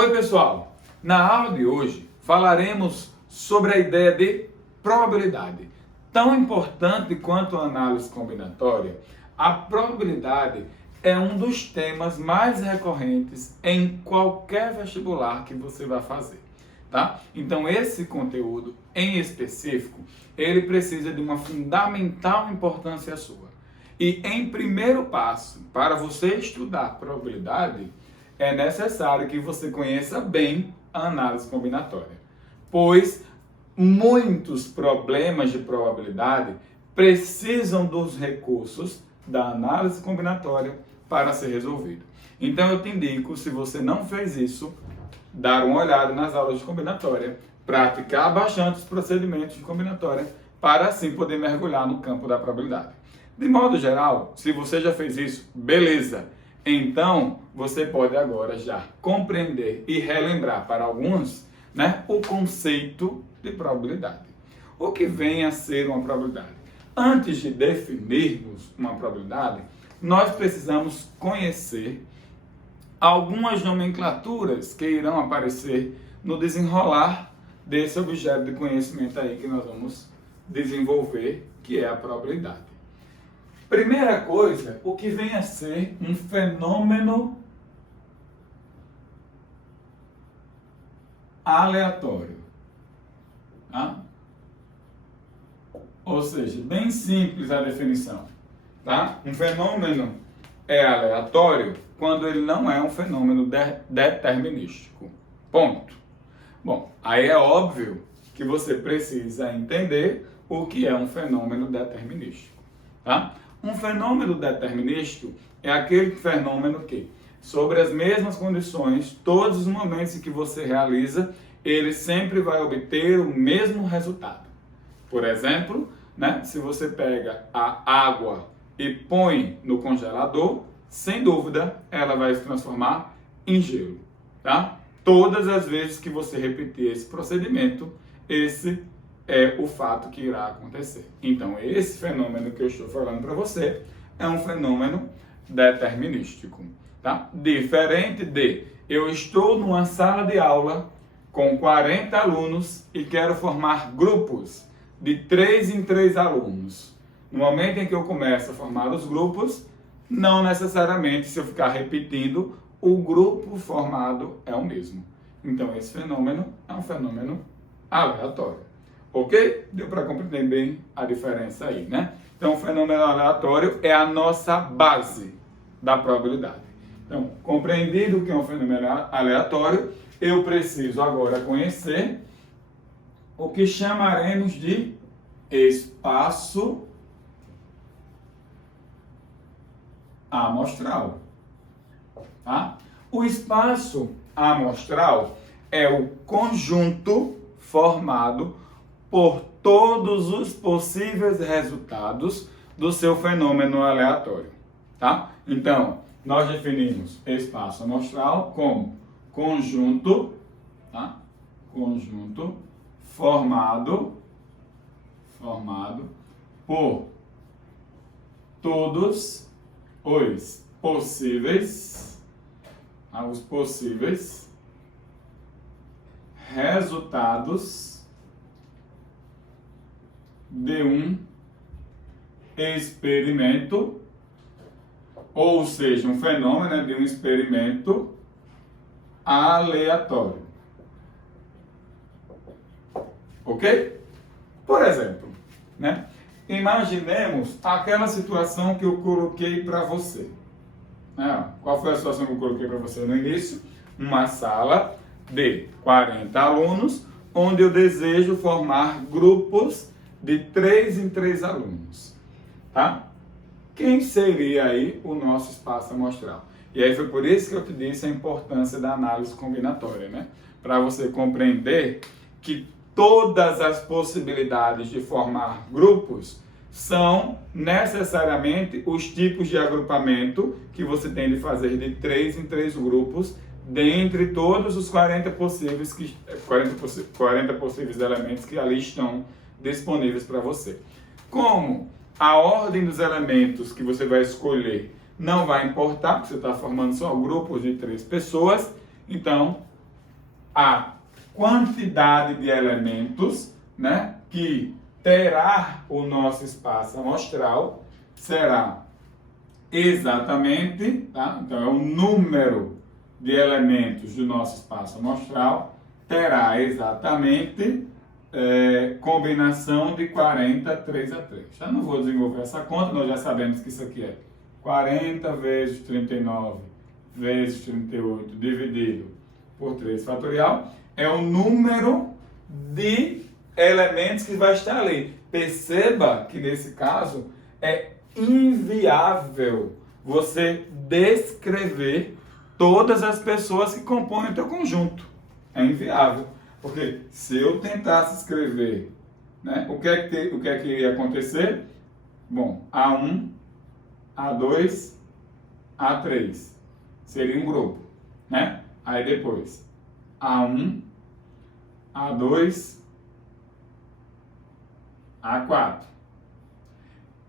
Oi pessoal, na aula de hoje falaremos sobre a ideia de probabilidade. Tão importante quanto a análise combinatória, a probabilidade é um dos temas mais recorrentes em qualquer vestibular que você vai fazer, tá? Então esse conteúdo em específico, ele precisa de uma fundamental importância sua. E em primeiro passo, para você estudar probabilidade, é necessário que você conheça bem a análise combinatória, pois muitos problemas de probabilidade precisam dos recursos da análise combinatória para ser resolvido. Então eu te indico, se você não fez isso, dar uma olhada nas aulas de combinatória, praticar bastante os procedimentos de combinatória, para assim poder mergulhar no campo da probabilidade. De modo geral, se você já fez isso, beleza! Então, você pode agora já compreender e relembrar para alguns, o conceito de probabilidade. O que vem a ser uma probabilidade? Antes de definirmos uma probabilidade, nós precisamos conhecer algumas nomenclaturas que irão aparecer no desenrolar desse objeto de conhecimento aí que nós vamos desenvolver, que é a probabilidade. Primeira coisa, o que vem a ser um fenômeno aleatório. Tá? Ou seja, bem simples a definição. Tá? Um fenômeno é aleatório quando ele não é um fenômeno determinístico. Ponto. Bom, aí é óbvio que você precisa entender o que é um fenômeno determinístico. Tá? Um fenômeno determinístico é aquele fenômeno que, sobre as mesmas condições, todos os momentos em que você realiza, ele sempre vai obter o mesmo resultado. Por exemplo, se você pega a água e põe no congelador, sem dúvida, ela vai se transformar em gelo. Tá? Todas as vezes que você repetir esse procedimento, esse é o fato que irá acontecer. Então, esse fenômeno que eu estou falando para você é um fenômeno determinístico. Tá? Diferente de eu estou numa sala de aula com 40 alunos e quero formar grupos de 3 em 3 alunos. No momento em que eu começo a formar os grupos, não necessariamente, se eu ficar repetindo, o grupo formado é o mesmo. Então, esse fenômeno é um fenômeno aleatório. Ok? Deu para compreender bem a diferença aí, Então, o fenômeno aleatório é a nossa base da probabilidade. Então, compreendido o que é um fenômeno aleatório, eu preciso agora conhecer o que chamaremos de espaço amostral. Tá? O espaço amostral é o conjunto formado por todos os possíveis resultados do seu fenômeno aleatório. Tá? Então, nós definimos espaço amostral como conjunto, conjunto formado por todos os possíveis resultados de um experimento, ou seja, um fenômeno de um experimento aleatório. Ok? Por exemplo, imaginemos aquela situação que eu coloquei para você. Qual foi a situação que eu coloquei para você no início? Uma sala de 40 alunos, onde eu desejo formar grupos de 3 em 3 alunos. Tá? Quem seria aí o nosso espaço amostral? E aí foi por isso que eu te disse a importância da análise combinatória, Para você compreender que todas as possibilidades de formar grupos são necessariamente os tipos de agrupamento que você tem de fazer de 3 em 3 grupos, dentre todos os 40 possíveis elementos que ali estão disponíveis para você. Como a ordem dos elementos que você vai escolher não vai importar, porque você está formando só grupos de 3 pessoas, então a quantidade de elementos, né, que terá o nosso espaço amostral será exatamente, tá? Então, é o número de elementos do nosso espaço amostral terá exatamente combinação de 40, 3 a 3. Já não vou desenvolver essa conta, nós já sabemos que isso aqui é 40 vezes 39 vezes 38 dividido por 3 fatorial. É o número de elementos que vai estar ali. Perceba que nesse caso é inviável você descrever todas as pessoas que compõem o teu conjunto. É inviável. Porque se eu tentasse escrever, né, o que é que iria acontecer? Bom, A1, A2, A3. Seria um grupo, né? Aí depois, A1, A2, A4.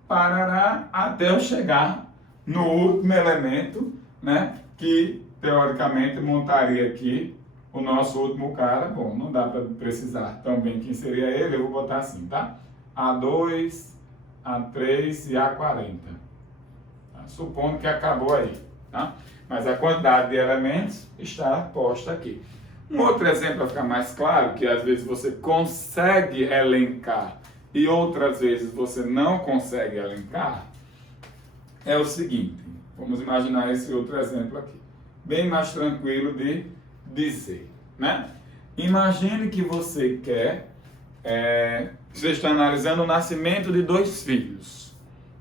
Parará até eu chegar no último elemento, né? Que teoricamente montaria aqui o nosso último cara. Bom, não dá para precisar tão bem quem seria ele, eu vou botar assim, tá? A2, A3 e A40. Tá? Supondo que acabou aí, tá? Mas a quantidade de elementos está posta aqui. Um outro exemplo para ficar mais claro, que às vezes você consegue elencar e outras vezes você não consegue elencar, é o seguinte. Vamos imaginar esse outro exemplo aqui. Bem mais tranquilo de dizer, né? Imagine que você quer, você está analisando o nascimento de 2 filhos,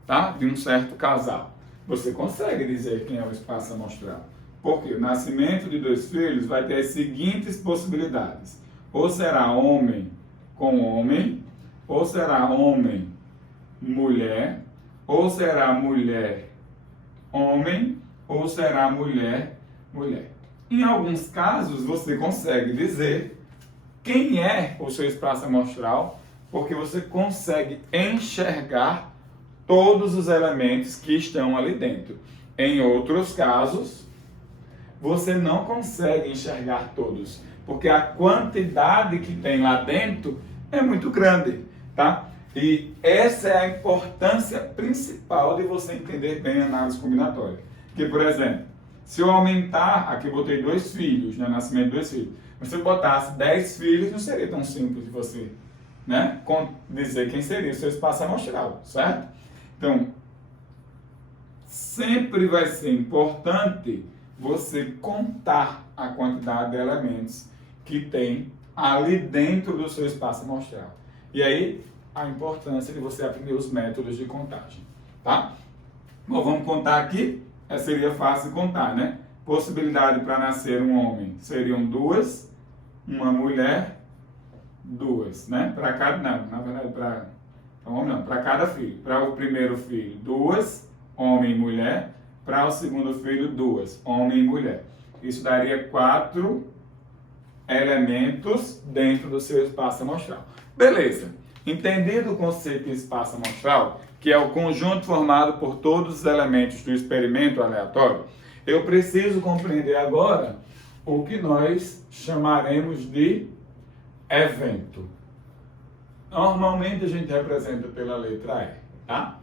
tá? De um certo casal. Você consegue dizer quem é o espaço amostral. Porque o nascimento de 2 filhos vai ter as seguintes possibilidades. Ou será homem com homem, ou será homem, mulher, ou será mulher, homem, ou será mulher, mulher. Em alguns casos, você consegue dizer quem é o seu espaço amostral, porque você consegue enxergar todos os elementos que estão ali dentro. Em outros casos, você não consegue enxergar todos, porque a quantidade que tem lá dentro é muito grande, tá? E essa é a importância principal de você entender bem a análise combinatória. Porque, por exemplo, se eu aumentar, aqui eu botei 2 filhos, né, nascimento de 2 filhos, mas se eu botasse 10 filhos, não seria tão simples de você, né, dizer quem seria o seu espaço amostral, certo? Então, sempre vai ser importante você contar a quantidade de elementos que tem ali dentro do seu espaço amostral. E aí, a importância de você aprender os métodos de contagem, tá? Bom, vamos contar aqui. Seria fácil contar, né? Possibilidade para nascer um homem seriam 2, uma mulher, 2, né? Para cada, não, na verdade, para cada filho. Para o primeiro filho, 2, homem e mulher. Para o segundo filho, 2, homem e mulher. Isso daria 4 elementos dentro do seu espaço amostral. Beleza. Entendido o conceito de espaço amostral, que é o conjunto formado por todos os elementos do experimento aleatório, eu preciso compreender agora o que nós chamaremos de evento. Normalmente a gente representa pela letra E, tá?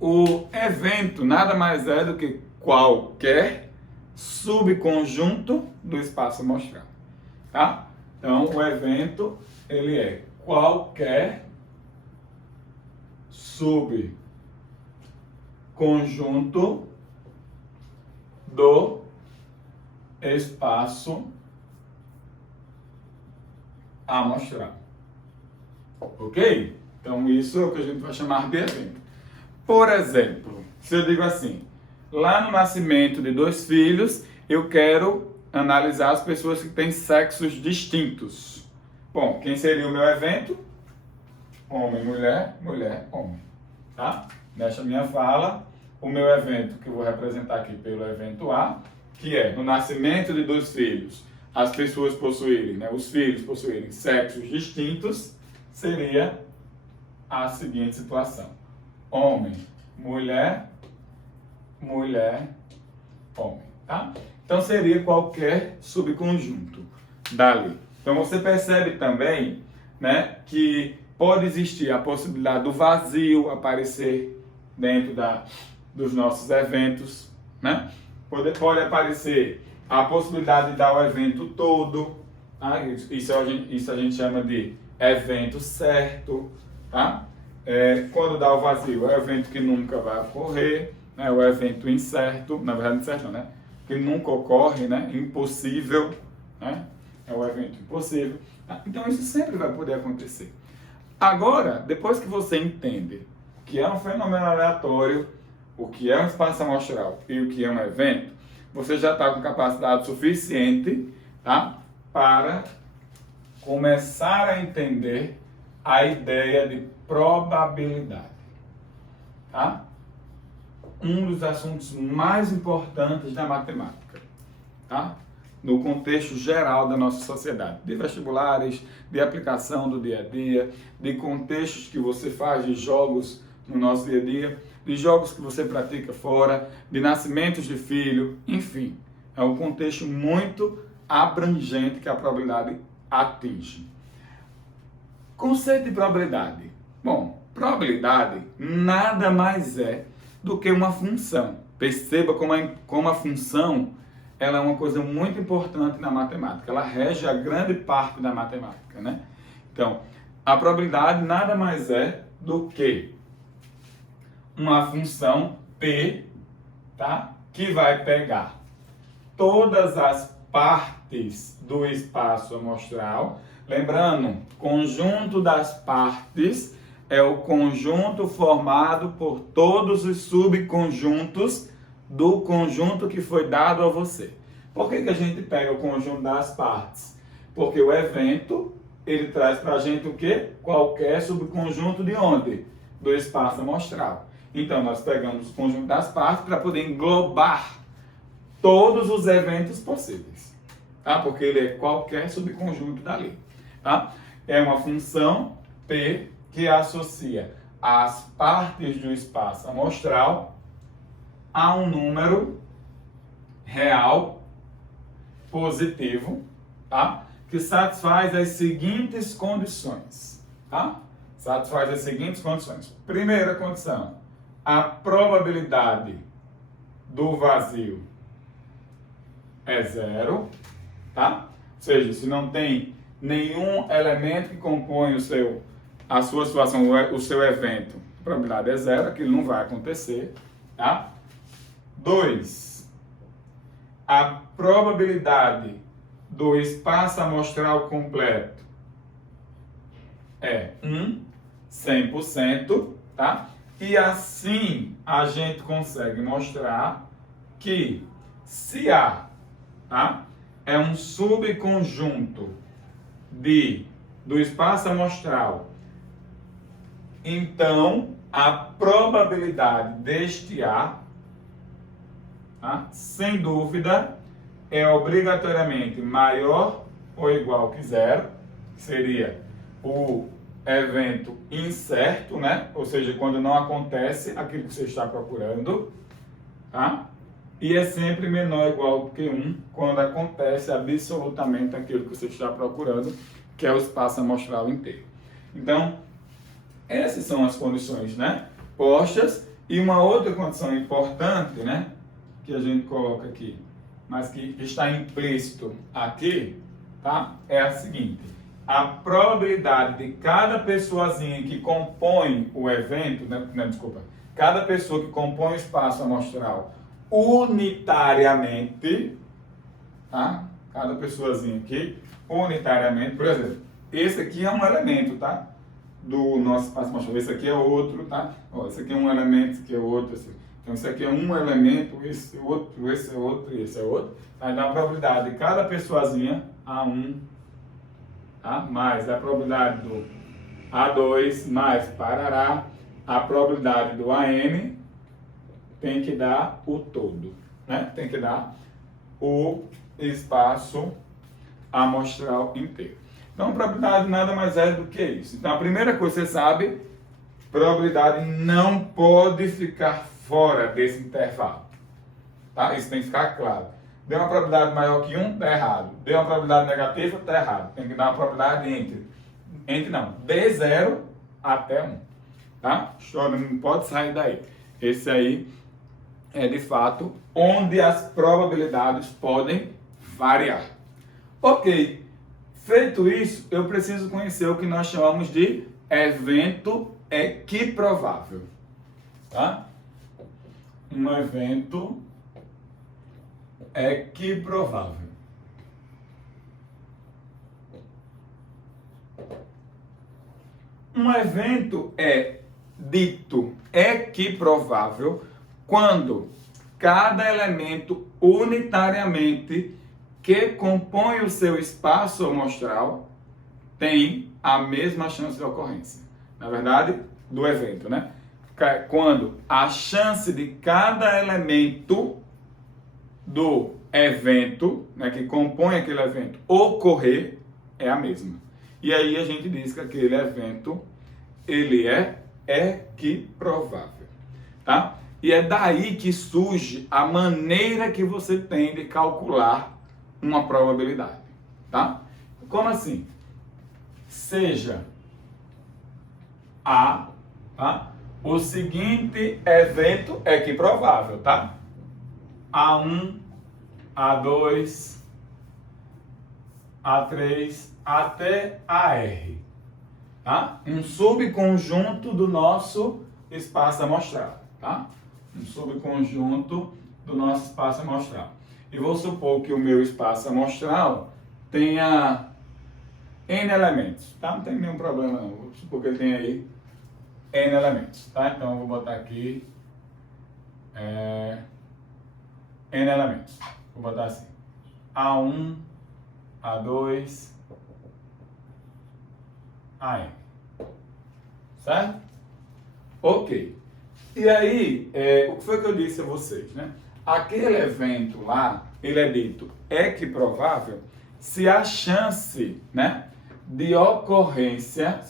O evento nada mais é do que qualquer subconjunto do espaço amostral, tá? Então, o evento, ele é qualquer subconjunto do espaço amostral. Ok? Então, isso é o que a gente vai chamar de evento. Por exemplo, se eu digo assim, lá no nascimento de 2 filhos, eu quero analisar as pessoas que têm sexos distintos. Bom, quem seria o meu evento? Homem, mulher, mulher, homem. Tá? Nesta minha fala, o meu evento, que eu vou representar aqui pelo evento A, que é no nascimento de 2 filhos, as pessoas possuírem, né, os filhos possuírem sexos distintos, seria a seguinte situação. Homem, mulher, mulher, homem, tá? Então seria qualquer subconjunto dali. Então você percebe também, né, que pode existir a possibilidade do vazio aparecer dentro dos nossos eventos, né? Pode aparecer a possibilidade de dar o evento todo, tá? Isso a gente chama de evento certo, tá? Quando dá o vazio, é o evento que nunca vai ocorrer, né? O evento incerto, na verdade incerto não, né? Que nunca ocorre, né? Impossível, né? É o evento impossível. Tá? Então isso sempre vai poder acontecer. Agora, depois que você entende o que é um fenômeno aleatório, o que é um espaço amostral e o que é um evento, você já está com capacidade suficiente, tá, para começar a entender a ideia de probabilidade. Tá? Um dos assuntos mais importantes da matemática, tá? No contexto geral da nossa sociedade, de vestibulares, de aplicação do dia a dia, de contextos que você faz de jogos no nosso dia a dia, de jogos que você pratica fora, de nascimentos de filho, enfim. É um contexto muito abrangente que a probabilidade atinge. Conceito de probabilidade. Bom, probabilidade nada mais é do que uma função. Perceba como a função ela é uma coisa muito importante na matemática. Ela rege a grande parte da matemática, né? Então, a probabilidade nada mais é do que uma função P, tá? Que vai pegar todas as partes do espaço amostral. Lembrando, conjunto das partes é o conjunto formado por todos os subconjuntos do conjunto que foi dado a você. Por que a gente pega o conjunto das partes? Porque o evento, ele traz para a gente o quê? Qualquer subconjunto de onde? Do espaço amostral. Então, nós pegamos o conjunto das partes para poder englobar todos os eventos possíveis. Tá? Porque ele é qualquer subconjunto dali. Tá? É uma função P que associa as partes do espaço amostral a um número real positivo, tá? Que satisfaz as seguintes condições, tá? Satisfaz as seguintes condições. Primeira condição, a probabilidade do vazio é zero, tá? Ou seja, se não tem nenhum elemento que compõe a sua situação, o seu evento, a probabilidade é zero, aquilo não vai acontecer, tá? 2. A probabilidade do espaço amostral completo é 100%, tá? E assim a gente consegue mostrar que se A, tá, é um subconjunto do espaço amostral, então a probabilidade deste A, tá, sem dúvida, é obrigatoriamente maior ou igual que zero, que seria o evento incerto, né? Ou seja, quando não acontece aquilo que você está procurando, tá? E é sempre menor ou igual que 1 quando acontece absolutamente aquilo que você está procurando, que é o espaço amostral inteiro. Então, essas são as condições, né, postas. E uma outra condição importante, né, que a gente coloca aqui, mas que está implícito aqui, tá, é a seguinte: a probabilidade de cada pessoazinha que compõe o evento, cada pessoa que compõe o espaço amostral unitariamente, tá? Cada pessoazinha aqui, unitariamente, por exemplo, esse aqui é um elemento, tá? Do nosso espaço amostral, esse aqui é outro, tá? Ó, esse aqui é um elemento, esse aqui é outro, então esse aqui é um elemento, esse é outro, esse é outro e esse é outro. Aí dá a probabilidade de cada pessoazinha A1, tá? Mais a probabilidade do A2, mais parará, a probabilidade do AN, tem que dar o todo, né? Tem que dar o espaço amostral inteiro. Então, probabilidade nada mais é do que isso. Então, a primeira coisa que você sabe, probabilidade não pode ficar fora desse intervalo, tá? Isso tem que ficar claro. Deu uma probabilidade maior que 1, está errado. Deu uma probabilidade negativa, está errado. Tem que dar uma probabilidade entre não, de 0 até 1. Tá? História não pode sair daí. Esse aí é de fato onde as probabilidades podem variar. Ok, feito isso, eu preciso conhecer o que nós chamamos de evento equiprovável. Tá? Um evento equiprovável. Um evento é dito equiprovável quando cada elemento unitariamente que compõe o seu espaço amostral tem a mesma chance de ocorrência. Na verdade, do evento, né? Quando a chance de cada elemento do evento, né, que compõe aquele evento, ocorrer é a mesma. E aí a gente diz que aquele evento, ele é equiprovável, tá? E é daí que surge a maneira que você tem de calcular uma probabilidade, tá? Como assim? Seja A, tá? O seguinte evento equiprovável, tá? A1, A2, A3, até AR, tá? Um subconjunto do nosso espaço amostral, tá? Um subconjunto do nosso espaço amostral. E vou supor que o meu espaço amostral tenha N elementos, tá? Não tem nenhum problema não, vou supor que ele tenha aí N elementos, tá? Então eu vou botar aqui N elementos. Vou botar assim, A1, A2, AM. Certo? Ok. E aí, o que foi que eu disse a vocês, né? Aquele evento lá, ele é dito equiprovável se a chance, né, de ocorrência,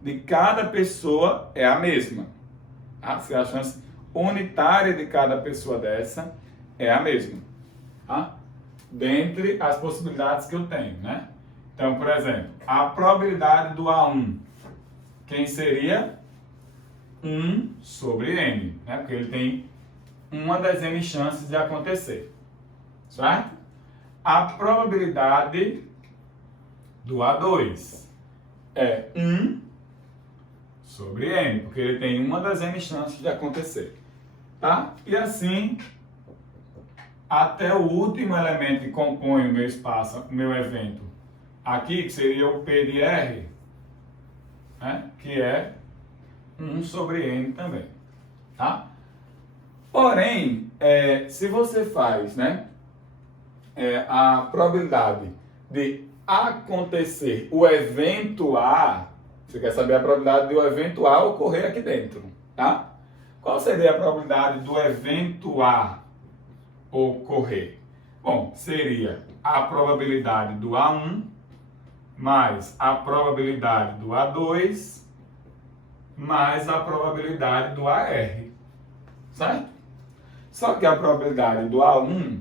de cada pessoa é a mesma. Tá? Se a chance unitária de cada pessoa dessa é a mesma. Tá? Dentre as possibilidades que eu tenho, né? Então, por exemplo, a probabilidade do A1, quem seria? 1 sobre N, né? Porque ele tem uma das N chances de acontecer, certo? A probabilidade do A2 é 1 sobre N, porque ele tem uma das N chances de acontecer, tá? E assim, até o último elemento que compõe o meu espaço, o meu evento, aqui, que seria o P de R, né? Que é 1 sobre N também, tá? Porém, se você faz, né, a probabilidade de acontecer o evento A, você quer saber a probabilidade do evento A ocorrer aqui dentro, tá? Qual seria a probabilidade do evento A ocorrer? Bom, seria a probabilidade do A1 mais a probabilidade do A2 mais a probabilidade do AR, certo? Só que a probabilidade do A1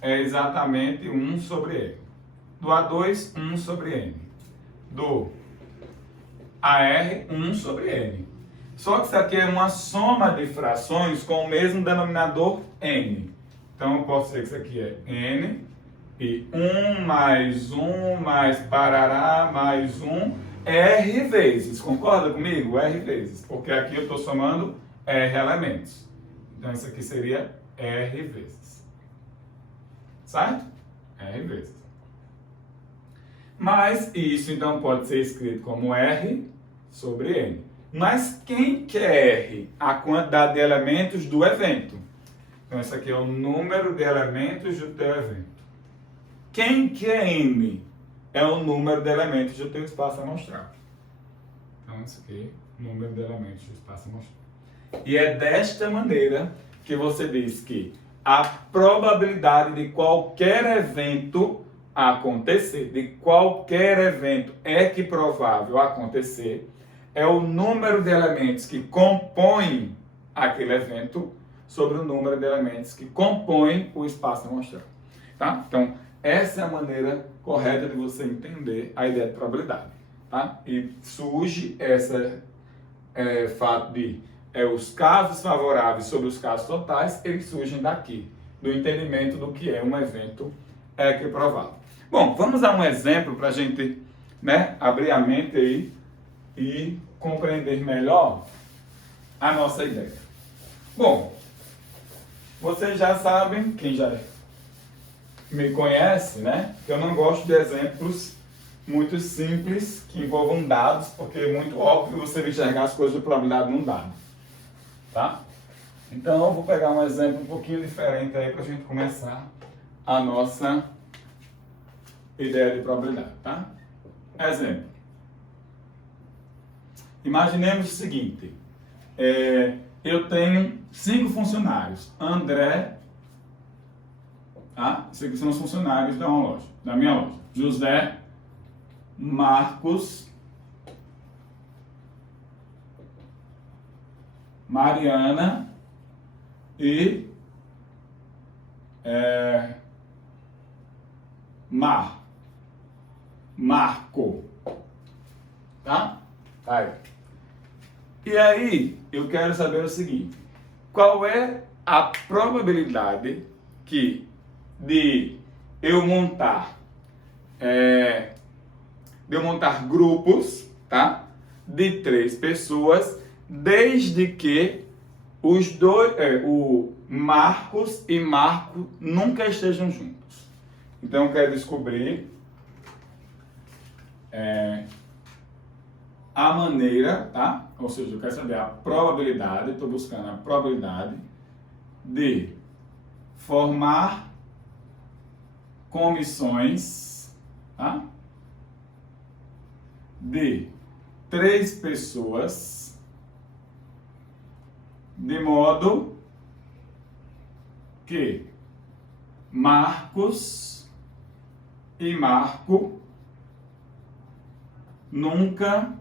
é exatamente 1 sobre N. Do A2, 1 sobre N. Do AR, 1 sobre N. Só que isso aqui é uma soma de frações com o mesmo denominador N. Então, eu posso dizer que isso aqui é N e 1 mais parará mais 1 R vezes. Concorda comigo? R vezes. Porque aqui eu estou somando R elementos. Então, isso aqui seria R vezes. Certo? R vezes. Mas isso, então, pode ser escrito como R sobre N. Mas quem que é R? A quantidade de elementos do evento. Então, isso aqui é o número de elementos do teu evento. Quem que é N? É o número de elementos do teu espaço amostral. Então, isso aqui é o número de elementos do espaço amostral. E é desta maneira que você diz que a probabilidade de qualquer evento acontecer, de qualquer evento equiprovável acontecer, é o número de elementos que compõem aquele evento sobre o número de elementos que compõem o espaço amostral. Tá? Então, essa é a maneira correta de você entender a ideia de probabilidade. Tá? E surge esse fato de os casos favoráveis sobre os casos totais, eles surgem daqui, do entendimento do que é um evento equiprovável. Bom, vamos a um exemplo para a gente, né, abrir a mente aí e compreender melhor a nossa ideia. Bom, vocês já sabem, quem já me conhece, né, que eu não gosto de exemplos muito simples que envolvam dados, porque é muito óbvio você enxergar as coisas de probabilidade num dado. Tá? Então eu vou pegar um exemplo um pouquinho diferente aí para a gente começar a nossa ideia de probabilidade, tá? Exemplo. Imaginemos o seguinte, eu tenho 5 funcionários, André, tá? Esses aqui são os funcionários da minha loja, José, Marcos, Mariana e Marco. Tá? Aí. E aí, eu quero saber o seguinte: qual é a probabilidade de eu montar grupos, tá? De 3 pessoas, desde que os dois, o Marcos e Marco nunca estejam juntos. Então eu quero descobrir a maneira, tá? Ou seja, eu quero saber a probabilidade, estou buscando a probabilidade de formar comissões, tá? De 3 pessoas, de modo que Marcos e Marco nunca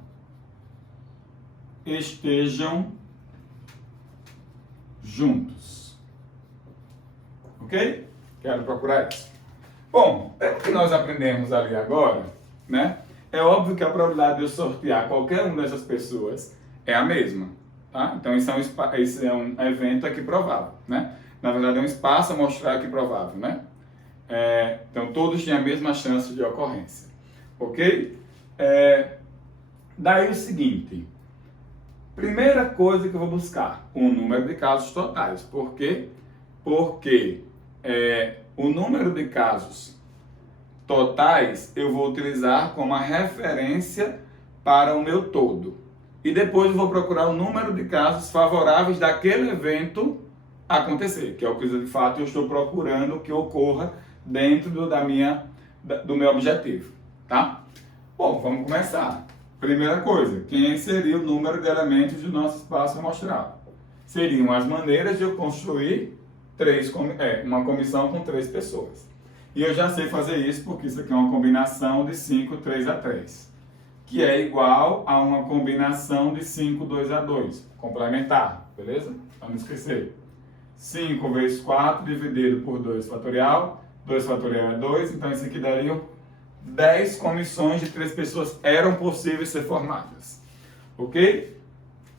estejam juntos. Ok? Quero procurar isso. Bom, pelo que nós aprendemos ali agora, né? É óbvio que a probabilidade de eu sortear qualquer uma dessas pessoas é a mesma. Tá? Então, isso é um evento equiprovável, né? Na verdade, é um espaço amostral equiprovável, né? Então, todos têm a mesma chance de ocorrência. Ok? Daí o seguinte. Primeira coisa que eu vou buscar, o número de casos totais. Por quê? Porque o número de casos totais eu vou utilizar como a referência para o meu todo. E depois eu vou procurar o número de casos favoráveis daquele evento acontecer, que é o que de fato eu estou procurando que ocorra dentro do meu objetivo, tá? Bom, vamos começar. Primeira coisa, quem seria o número de elementos do nosso espaço amostral? Seriam as maneiras de eu construir uma comissão com 3 pessoas. E eu já sei fazer isso porque isso aqui é uma combinação de 5, 3 a 3. Que é igual a uma combinação de 5, 2 a 2. Complementar, beleza? Não esquecer. 5 vezes 4 dividido por 2 fatorial. 2 fatorial é 2, então isso aqui daria 10 comissões de 3 pessoas eram possíveis ser formadas. Ok?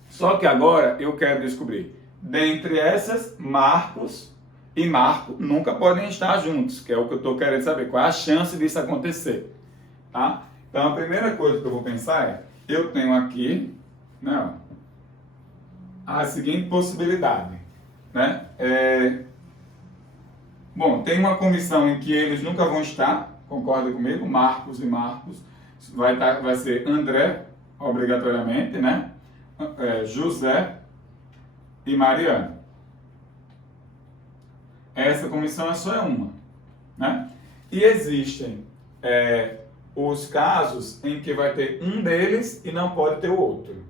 Só que agora eu quero descobrir, dentre essas, Marcos e Marco nunca podem estar juntos, que é o que eu estou querendo saber, qual é a chance disso acontecer. Tá? Então a primeira coisa que eu vou pensar é, eu tenho aqui, né, a seguinte possibilidade, né? Bom, tem uma comissão em que eles nunca vão estar, concorda comigo? Marcos e Marcos, vai ser André, obrigatoriamente, né? José e Mariana. Essa comissão só é uma, né? E existem os casos em que vai ter um deles e não pode ter o outro,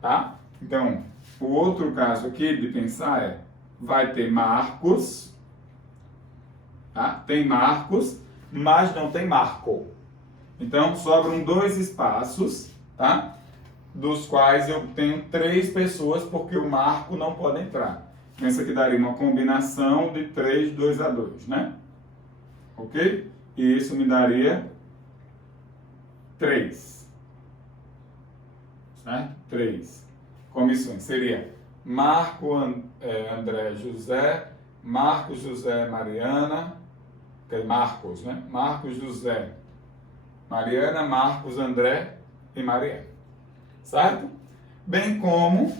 tá? Então, o outro caso aqui de pensar vai ter Marcos, tá? Tem Marcos, mas não tem Marco. Então, sobram 2 espaços, tá? Dos quais eu tenho 3 pessoas, porque o Marco não pode entrar. Então, isso aqui daria uma combinação de 3, 2 a 2, né? Ok? E isso me daria 3. Certo? 3 comissões. Seria Marco, André, José, Marcos, José, Mariana, que é Marcos, né? Marcos, José, Mariana, Marcos, André e Mariana. Certo? Bem como,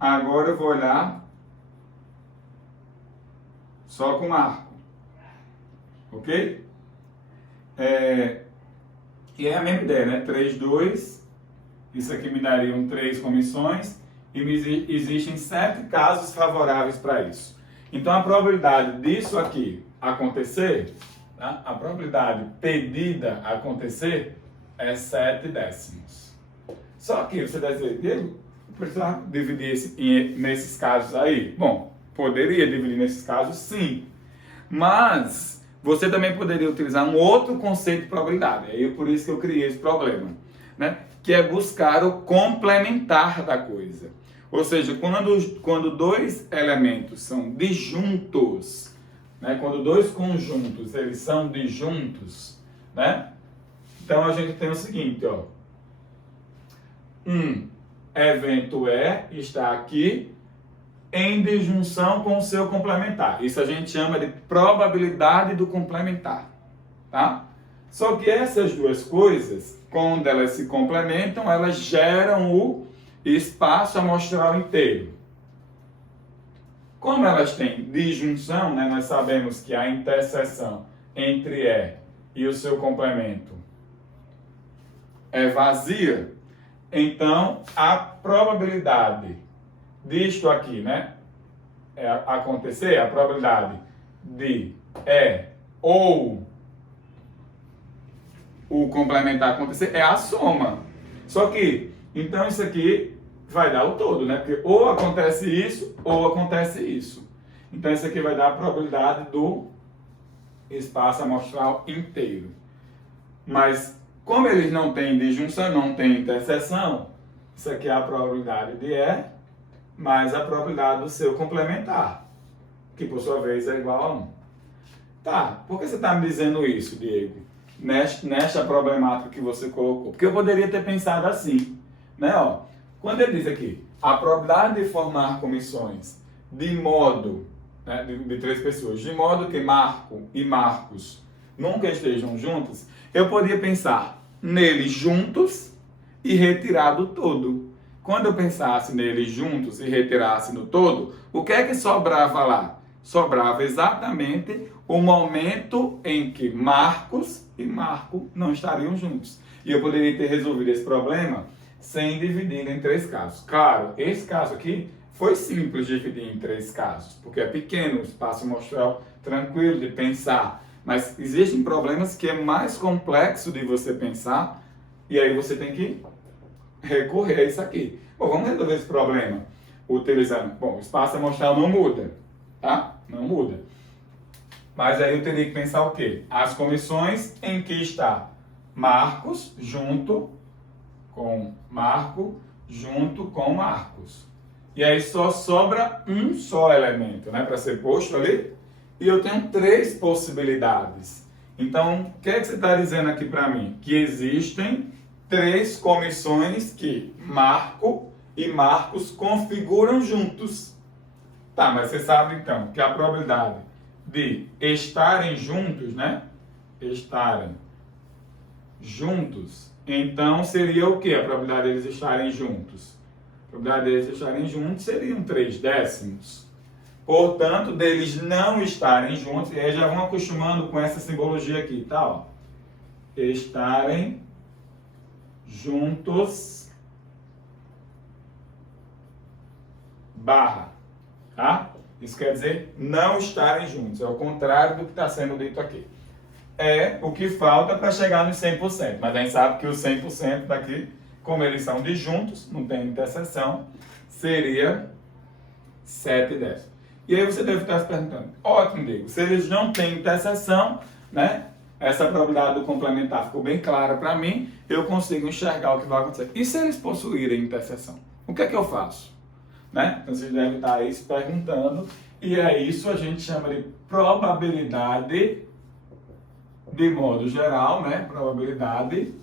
agora eu vou olhar só com Marco. Ok? E é a mesma ideia, né? 3, 2. Isso aqui me daria 3 comissões. E existem 7 casos favoráveis para isso. Então, a probabilidade disso aqui acontecer, tá? A probabilidade pedida acontecer é 7 décimos. Só que você deve dizer, Diego, eu precisava dividir nesses casos aí? Bom, poderia dividir nesses casos, sim. Mas você também poderia utilizar um outro conceito de probabilidade. É por isso que eu criei esse problema, né? Que é buscar o complementar da coisa. Ou seja, quando 2 elementos são disjuntos, né? Quando 2 conjuntos eles são disjuntos, né? Então a gente tem o seguinte, ó. Um evento E está aqui em disjunção com o seu complementar. Isso a gente chama de probabilidade do complementar, tá? Só que essas duas coisas, quando elas se complementam, elas geram o espaço amostral inteiro. Como elas têm disjunção, né, nós sabemos que a interseção entre E e o seu complemento é vazia, então a probabilidade disto aqui, né, acontecer, a probabilidade de E ou o complementar acontecer é a soma. Só que, então isso aqui vai dar o todo, né? Porque ou acontece isso, ou acontece isso. Então isso aqui vai dar a probabilidade do espaço amostral inteiro. Mas, como eles não têm disjunção, não têm interseção, isso aqui é a probabilidade de E mais a probabilidade do seu complementar, que por sua vez é igual a 1. Tá, por que você está me dizendo isso, Diego? Nesta problemática que você colocou? Porque eu poderia ter pensado assim, né? Ó, quando ele diz aqui, a probabilidade de formar comissões de modo, né, de 3 pessoas, de modo que Marco e Marcos nunca estejam juntos, eu poderia pensar neles juntos e retirar do todo. Quando eu pensasse neles juntos e retirasse no todo, o que é que sobrava lá? Sobrava exatamente o momento em que Marcos e Marco não estariam juntos. E eu poderia ter resolvido esse problema sem dividir em 3 casos. Claro, esse caso aqui foi simples de dividir em 3 casos, porque é pequeno, o espaço amostral tranquilo de pensar. Mas existem problemas que é mais complexo de você pensar, e aí você tem que recorrer a isso aqui. Bom, vamos resolver esse problema utilizando... Bom, o espaço amostral não muda, tá? Não muda. Mas aí eu teria que pensar o quê? As comissões em que está Marcos junto com Marco, junto com Marcos. E aí só sobra um só elemento, né, para ser posto ali. E eu tenho 3 possibilidades. Então, o que é que você está dizendo aqui para mim? Que existem 3 comissões que Marco e Marcos configuram juntos. Tá, mas você sabe então que a probabilidade de estarem juntos, né? Estarem juntos. Então, seria o que a probabilidade deles estarem juntos? A probabilidade deles estarem juntos seriam 3 décimos. Portanto, deles não estarem juntos, e aí já vão acostumando com essa simbologia aqui, tá? Ó. Estarem juntos, barra, tá? Isso quer dizer não estarem juntos, é o contrário do que está sendo dito aqui. É o que falta para chegar nos 100%, mas a gente sabe que os 100% daqui, como eles são disjuntos, não tem interseção, seria 7 décimos. E aí você deve estar se perguntando, ótimo, Diego, se eles não têm interseção, né? Essa probabilidade do complementar ficou bem clara para mim, eu consigo enxergar o que vai acontecer. E se eles possuírem interseção? O que é que eu faço? né? Então vocês devem estar aí se perguntando, e é isso a gente chama de probabilidade, de modo geral, né? Probabilidade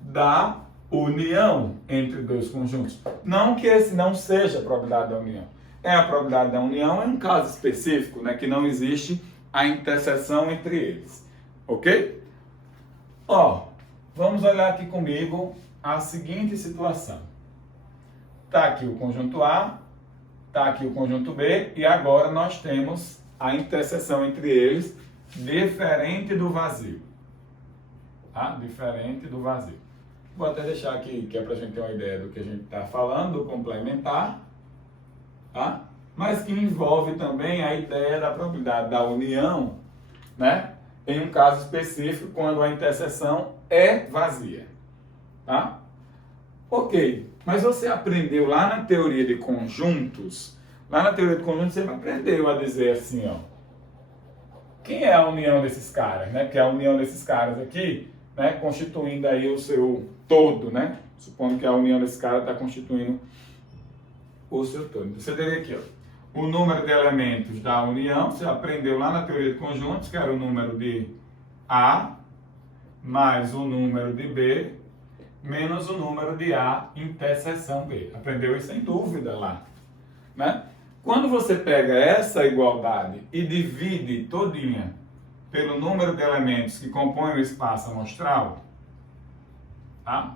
da união entre dois conjuntos. Não que esse não seja a probabilidade da união. É a probabilidade da união em um caso específico, né? Que não existe a interseção entre eles. Ok? Ó, vamos olhar aqui comigo a seguinte situação. Está aqui o conjunto A, está aqui o conjunto B, e agora nós temos a interseção entre eles diferente do vazio. Tá? Diferente do vazio. Vou até deixar aqui, que é para a gente ter uma ideia do que a gente está falando, complementar, tá? Mas que envolve também a ideia da probabilidade da união, né? Em um caso específico, quando a interseção é vazia. Tá? Ok, mas você aprendeu lá na teoria de conjuntos, você aprendeu a dizer assim, ó, quem é a união desses caras, né? Porque a união desses caras aqui, né, constituindo aí o seu todo, né? Supondo que a união desses caras está constituindo o seu todo. Então, você teria aqui, ó, o número de elementos da união, você aprendeu lá na teoria de conjuntos, que era o número de A mais o número de B menos o número de A interseção B. Aprendeu isso sem dúvida lá, né? Quando você pega essa igualdade e divide todinha pelo número de elementos que compõem o espaço amostral, tá?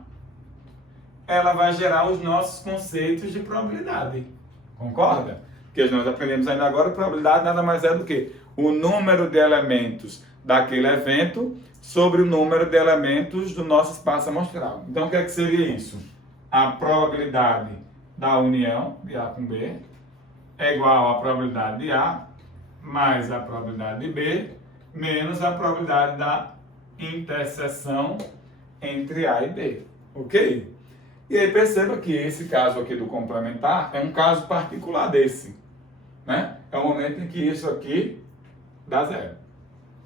Ela vai gerar os nossos conceitos de probabilidade. Concorda? Porque nós aprendemos ainda agora que probabilidade nada mais é do que o número de elementos daquele evento sobre o número de elementos do nosso espaço amostral. Então, o que é que seria isso? A probabilidade da união de A com B é igual à probabilidade de A mais a probabilidade de B menos a probabilidade da interseção entre A e B. Ok? E aí perceba que esse caso aqui do complementar é um caso particular desse, né? É o momento em que isso aqui dá zero,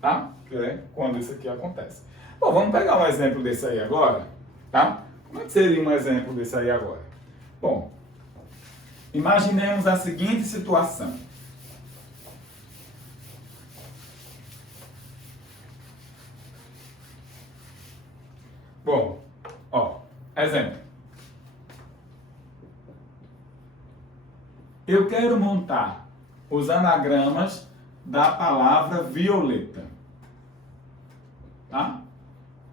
tá? Que é quando isso aqui acontece. Bom, vamos pegar um exemplo desse aí agora, tá? Como é que seria um exemplo desse aí agora? Bom, imaginemos a seguinte situação. Bom, ó, exemplo. Eu quero montar os anagramas da palavra violeta. Tá?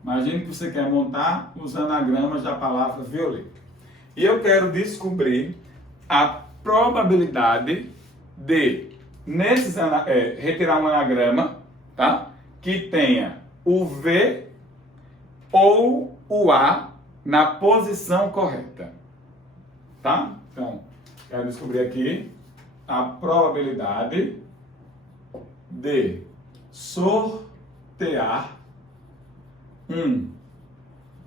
Imagine que você quer montar os anagramas da palavra violeta. E eu quero descobrir a probabilidade de, retirar um anagrama, tá? Que tenha o V ou o A na posição correta. Tá? Então, quero descobrir aqui a probabilidade de sortear um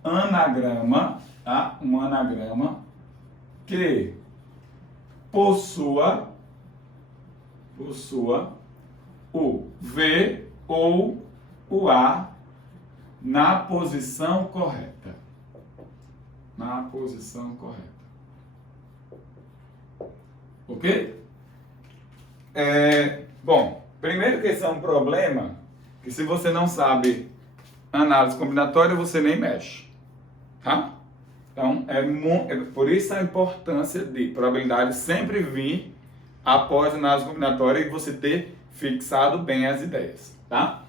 anagrama, tá? Um anagrama que possua o V ou o A na posição correta. Na posição correta. Ok? Bom, primeiro que esse é um problema que se você não sabe análise combinatória, você nem mexe. Tá? Então, por isso a importância de probabilidade sempre vir após a análise combinatória e você ter fixado bem as ideias. Tá?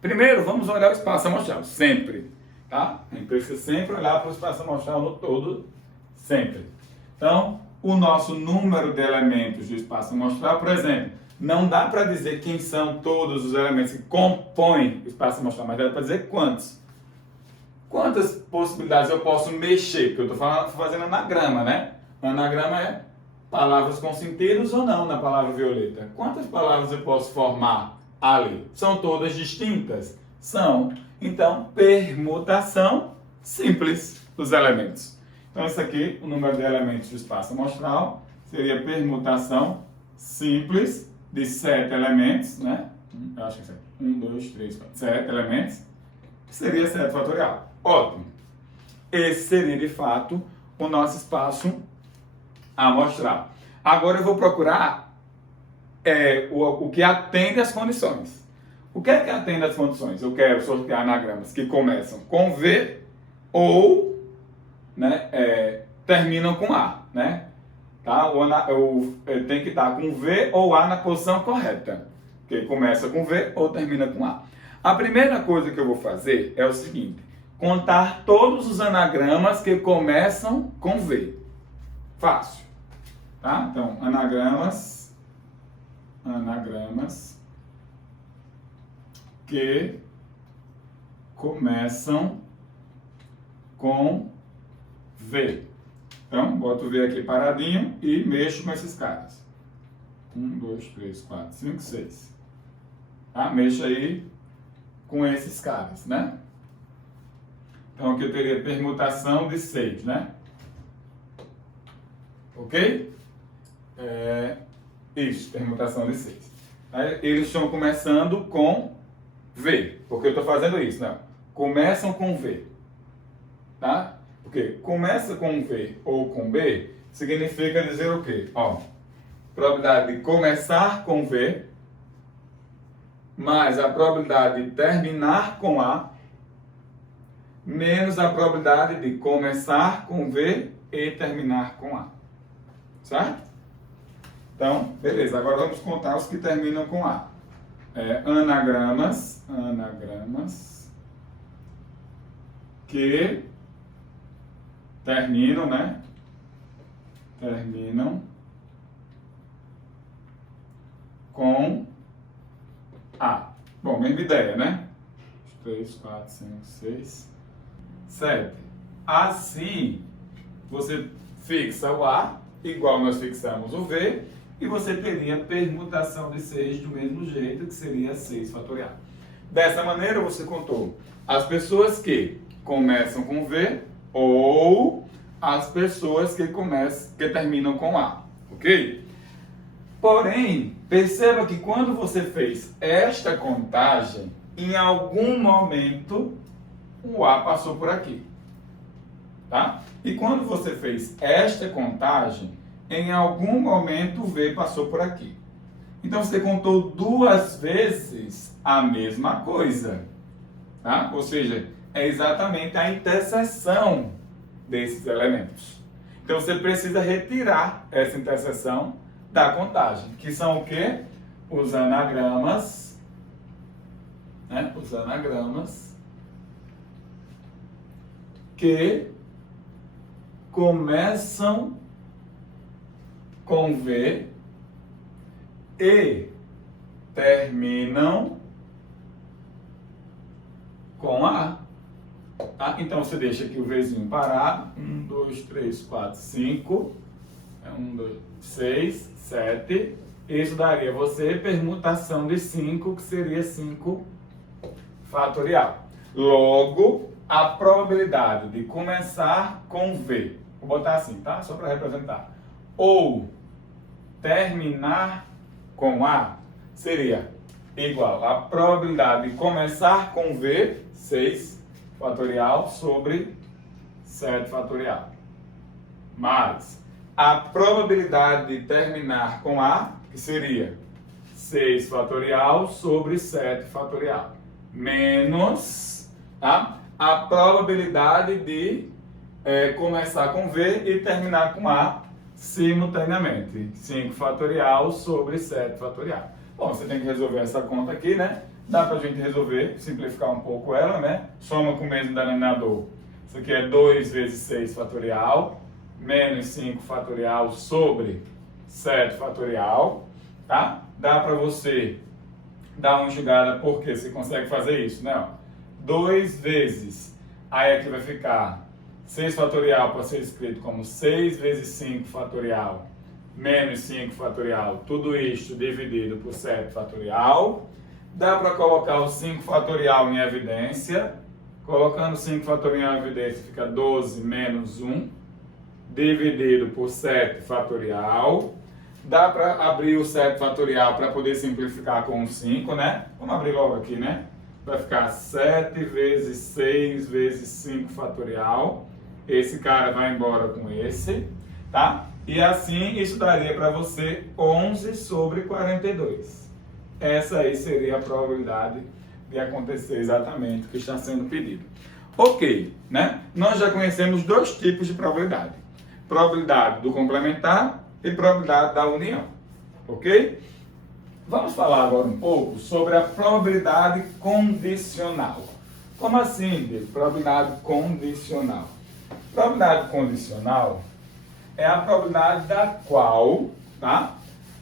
Primeiro, vamos olhar o espaço amostral, sempre. Tá? A gente precisa sempre olhar para o espaço amostral no todo, sempre. Então, o nosso número de elementos do espaço amostral, por exemplo, não dá para dizer quem são todos os elementos que compõem o espaço amostral, mas dá para dizer quantos. Quantas possibilidades eu posso mexer? Porque eu estou fazendo anagrama, né? O anagrama é palavras com sentidos ou não na palavra violeta. Quantas palavras eu posso formar ali? São todas distintas? São. Então, permutação simples dos elementos. Então, isso aqui, o número de elementos do espaço amostral, seria permutação simples de 7 elementos, né? Eu acho que é 7. 1, 2, 3, 4, 7 elementos, que seria 7 fatorial. Ótimo. Esse seria, de fato, o nosso espaço amostral. Agora eu vou procurar o que atende às condições. O que é que atende às condições? Eu quero sortear anagramas que começam com V ou, né, terminam com A, né? Tá? Tem que estar com V ou A na posição correta, que começa com V ou termina com A. A primeira coisa que eu vou fazer é o seguinte: contar todos os anagramas que começam com V. Fácil. Tá? Então, anagramas que começam com V. Então, boto o V aqui paradinho e mexo com esses caras. 1, 2, 3, 4, 5, 6. Tá? Mexo aí com esses caras, né? Então, aqui eu teria permutação de 6, né? Ok? Isso, permutação de 6. Aí, eles estão começando com V. Porque eu estou fazendo isso, né? Começam com V. Tá? Porque começa com V ou com B significa dizer o quê? Ó, probabilidade de começar com V mais a probabilidade de terminar com A menos a probabilidade de começar com V e terminar com A. Certo? Então, beleza. Agora vamos contar os que terminam com A. Anagramas que terminam, né? Terminam com A. Bom, mesma ideia, né? 3, 4, 5, 6, 7. Assim, você fixa o A, igual nós fixamos o V, e você teria permutação de 6 do mesmo jeito, que seria 6 fatorial. Dessa maneira, você contou as pessoas que começam com V ou as pessoas que terminam com A, ok? Porém, perceba que quando você fez esta contagem, em algum momento o A passou por aqui, tá? E quando você fez esta contagem, em algum momento o V passou por aqui. Então você contou 2 vezes a mesma coisa, tá? Ou seja, é exatamente a interseção desses elementos. Então você precisa retirar essa interseção da contagem, que são o quê? Os anagramas, né? Os anagramas que começam com V e terminam com A. Tá? Então você deixa aqui o Vzinho parado. 1, 2, 3, 4, 5. 1, 2, 6, 7. Isso daria a você permutação de 5, que seria 5 fatorial. Logo, a probabilidade de começar com V, vou botar assim, tá? Só para representar, ou terminar com A, seria igual a probabilidade de começar com V, 6 fatorial, sobre 7 fatorial, mais a probabilidade de terminar com A, que seria 6 fatorial sobre 7 fatorial, menos, tá, a probabilidade de começar com V e terminar com A simultaneamente, 5 fatorial sobre 7 fatorial. Bom, você tem que resolver essa conta aqui, né? Dá pra gente resolver, simplificar um pouco ela, né? Soma com o mesmo denominador. Isso aqui é 2 vezes 6 fatorial, menos 5 fatorial sobre 7 fatorial, tá? Dá pra você dar uma enxugada, porque você consegue fazer isso, né? 2 vezes, aí aqui vai ficar 6 fatorial para ser escrito como 6 vezes 5 fatorial menos 5 fatorial, tudo isto dividido por 7 fatorial. Dá para colocar o 5 fatorial em evidência. Colocando 5 fatorial em evidência fica 12 menos 1, dividido por 7 fatorial. Dá para abrir o 7 fatorial para poder simplificar com o 5, né? Vamos abrir logo aqui, né? Vai ficar 7 vezes 6 vezes 5 fatorial. Esse cara vai embora com esse, tá? E assim, isso daria para você 11 sobre 42. Essa aí seria a probabilidade de acontecer exatamente o que está sendo pedido. Ok, né? Nós já conhecemos dois tipos de probabilidade. Probabilidade do complementar e probabilidade da união. Ok? Vamos falar agora um pouco sobre a probabilidade condicional. Como assim, Diego? Probabilidade condicional. Probabilidade condicional é a probabilidade da qual, tá,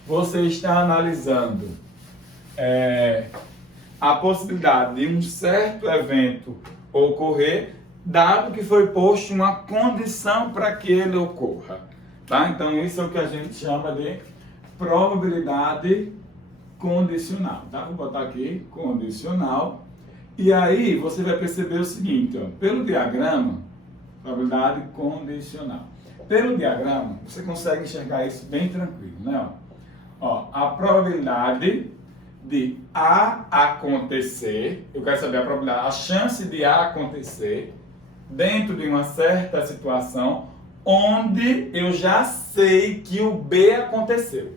você está analisando a possibilidade de um certo evento ocorrer, dado que foi posto uma condição para que ele ocorra. Tá? Então, isso é o que a gente chama de probabilidade condicional. Tá? Vou botar aqui, condicional. E aí, você vai perceber o seguinte, ó, pelo diagrama, probabilidade condicional. Pelo diagrama, você consegue enxergar isso bem tranquilo, né? Ó, a probabilidade de A acontecer, eu quero saber a probabilidade, a chance de A acontecer dentro de uma certa situação onde eu já sei que o B aconteceu,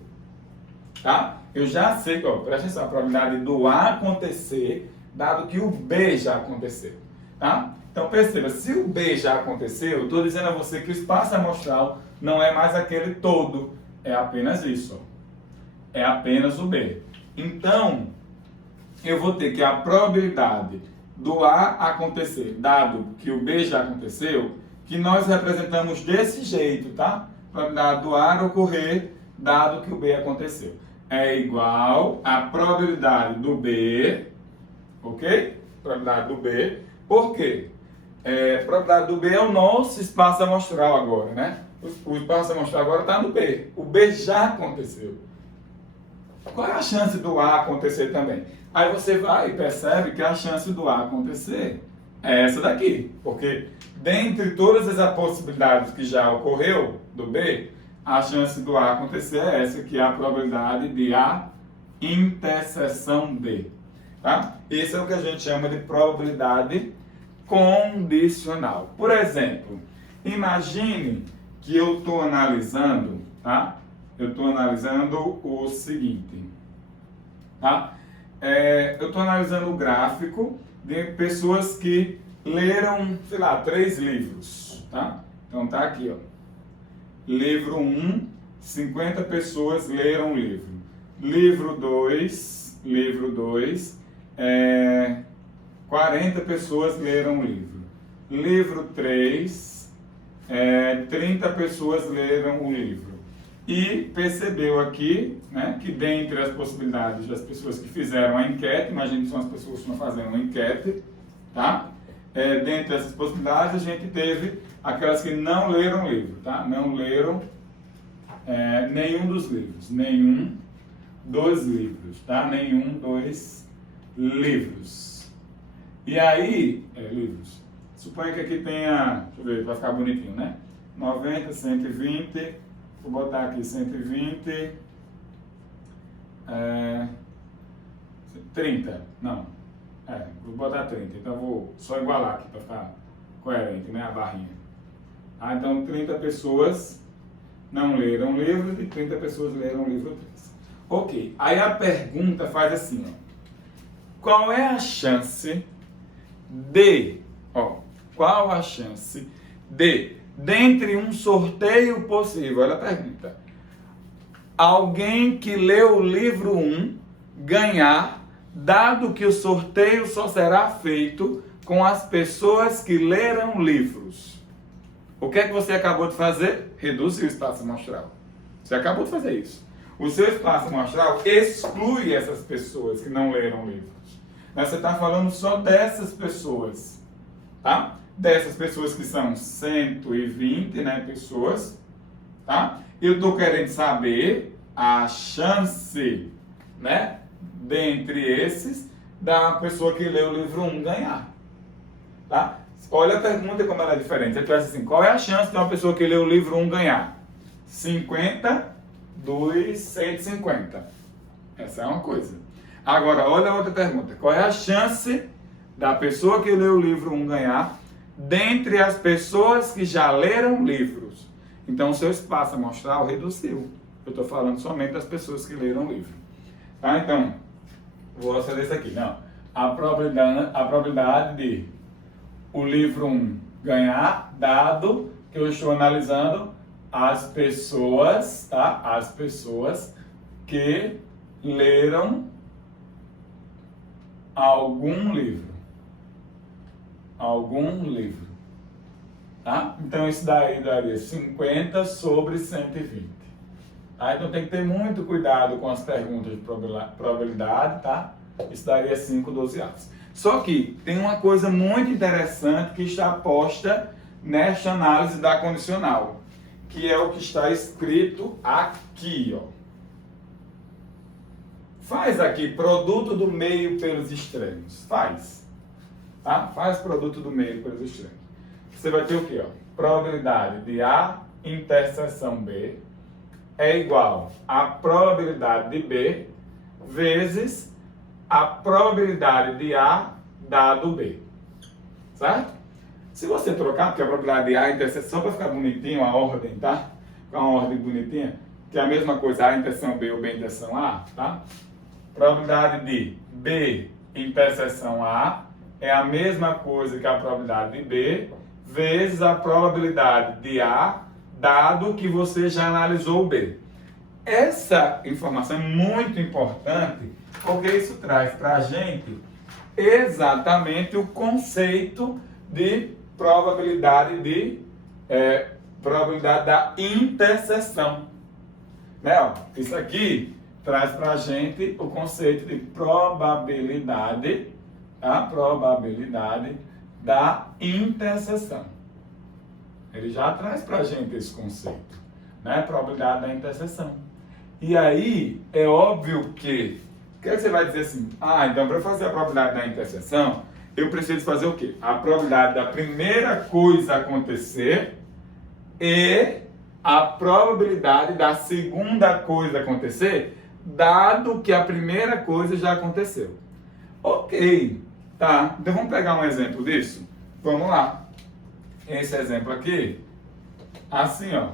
tá? Eu já sei, ó, presta atenção, a probabilidade do A acontecer, dado que o B já aconteceu, tá? Então perceba, se o B já aconteceu, eu estou dizendo a você que o espaço amostral não é mais aquele todo, é apenas isso, ó. É apenas o B. Então, eu vou ter que a probabilidade do A acontecer, dado que o B já aconteceu, que nós representamos desse jeito, tá? Probabilidade do A ocorrer, dado que o B aconteceu. É igual a probabilidade do B, ok? Probabilidade do B. Por quê? Probabilidade do B é o nosso espaço amostral agora, né? O espaço amostral agora está no B. O B já aconteceu. Qual é a chance do A acontecer também? Aí você vai e percebe que a chance do A acontecer é essa daqui. Porque dentre todas as possibilidades que já ocorreu do B, a chance do A acontecer é essa, que é a probabilidade de A interseção D. Tá? Isso é o que a gente chama de probabilidade condicional. Por exemplo, imagine que eu estou analisando, tá? Eu estou analisando o seguinte, tá? Eu estou analisando o gráfico de pessoas que leram, sei lá, 3 livros, tá? Então tá aqui, ó. Livro 1, 50 pessoas leram o livro. Livro 2, 40 pessoas leram o livro. Livro 3, 30 pessoas leram o livro. E percebeu aqui, né, que dentre as possibilidades das pessoas que fizeram a enquete, imagine que são as pessoas que estão fazendo uma enquete, tá? Dentre essas possibilidades, a gente teve aquelas que não leram o livro, tá? Não leram nenhum dos livros, tá? Nenhum dos livros. E aí, livros. Suponha que aqui tenha, deixa eu ver, vai ficar bonitinho, né? 90, 120, vou botar aqui 120, 30, não, vou botar 30, então vou só igualar aqui para ficar coerente, né, a barrinha. Então 30 pessoas não leram o livro e 30 pessoas leram o livro 3. Ok, aí a pergunta faz assim, ó. Qual é a chance de, dentre um sorteio possível, ela pergunta, alguém que leu o livro 1 ganhar, dado que o sorteio só será feito com as pessoas que leram livros. O que é que você acabou de fazer? Reduzir o espaço amostral. Você acabou de fazer isso. O seu espaço amostral exclui essas pessoas que não leram livros. Mas você está falando só dessas pessoas, tá? Dessas pessoas que são 120, né, pessoas, tá? Eu estou querendo saber a chance, né, dentre esses, da pessoa que leu o livro 1 ganhar, tá? Olha a pergunta como ela é diferente. Você pensa assim, qual é a chance de uma pessoa que leu o livro 1 ganhar? 50 dos 150. Essa é uma coisa. Agora, olha a outra pergunta. Qual é a chance da pessoa que leu o livro 1 ganhar dentre as pessoas que já leram livros? Então, o seu espaço amostral reduziu. Eu estou falando somente das pessoas que leram o livro. Tá? Então, vou acender isso aqui. Não. A probabilidade de o livro 1 ganhar, dado que eu estou analisando as pessoas, tá? As pessoas que leram algum livro. Algum livro. Tá? Então, isso daí daria 50 sobre 120. Tá? Então, tem que ter muito cuidado com as perguntas de probabilidade, tá? Isso daria 5 dozeavos. Só que tem uma coisa muito interessante que está posta nesta análise da condicional, que é o que está escrito aqui, ó. Faz aqui produto do meio pelos extremos. Faz. Tá? Faz produto do meio pelos extremos. Você vai ter o quê? Ó? Probabilidade de A interseção B é igual à probabilidade de B vezes a probabilidade de A dado B. Certo? Se você trocar, porque a probabilidade de A interseção, para ficar bonitinho a ordem, tá? Com a ordem bonitinha, que é a mesma coisa A interseção B ou B interseção A, tá? Probabilidade de B interseção A é a mesma coisa que a probabilidade de B vezes a probabilidade de A, dado que você já analisou o B. Essa informação é muito importante, porque isso traz para a gente exatamente o conceito de probabilidade probabilidade da interseção. Né? Ó, isso aqui traz para a gente o conceito de probabilidade, tá? Probabilidade da interseção. Ele já traz para a gente esse conceito, né? Probabilidade da interseção. E aí, é óbvio que você vai dizer assim, então para fazer a probabilidade da interseção, eu preciso fazer o quê? A probabilidade da primeira coisa acontecer e a probabilidade da segunda coisa acontecer, dado que a primeira coisa já aconteceu. Ok, tá? Então vamos pegar um exemplo disso? Vamos lá. Esse exemplo aqui, assim, ó.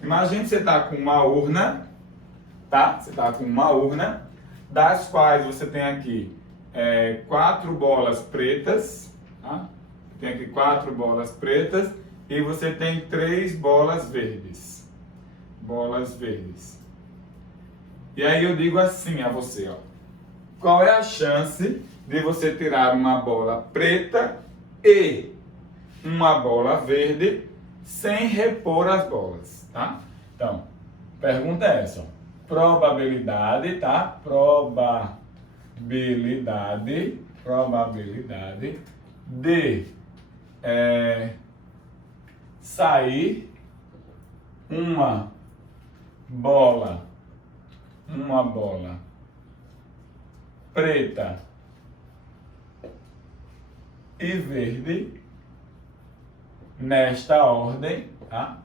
Imagine que você está com uma urna, tá? Você está com uma urna, das quais você tem aqui 4 bolas pretas, tá? Tem aqui 4 bolas pretas e você tem 3 bolas verdes. Bolas verdes. E aí eu digo assim a você, ó. Qual é a chance de você tirar uma bola preta e uma bola verde sem repor as bolas, tá? Então, pergunta é essa, ó. Probabilidade, tá? Probabilidade de sair uma bola preta e verde nesta ordem, tá?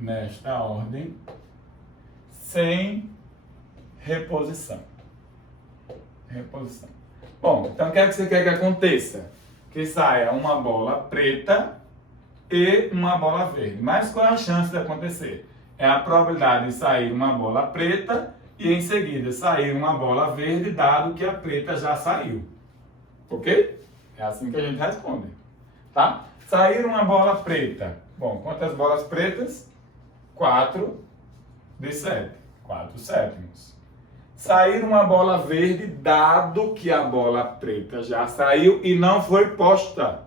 Nesta ordem, sem reposição. Reposição. Bom, então o que é que você quer que aconteça? Que saia uma bola preta e uma bola verde. Mas qual é a chance de acontecer? É a probabilidade de sair uma bola preta e em seguida sair uma bola verde, dado que a preta já saiu. Ok? É assim que a gente responde. Tá? Sair uma bola preta. Bom, quantas bolas pretas? 4 de 7. 4 sétimos. Sair uma bola verde, dado que a bola preta já saiu e não foi posta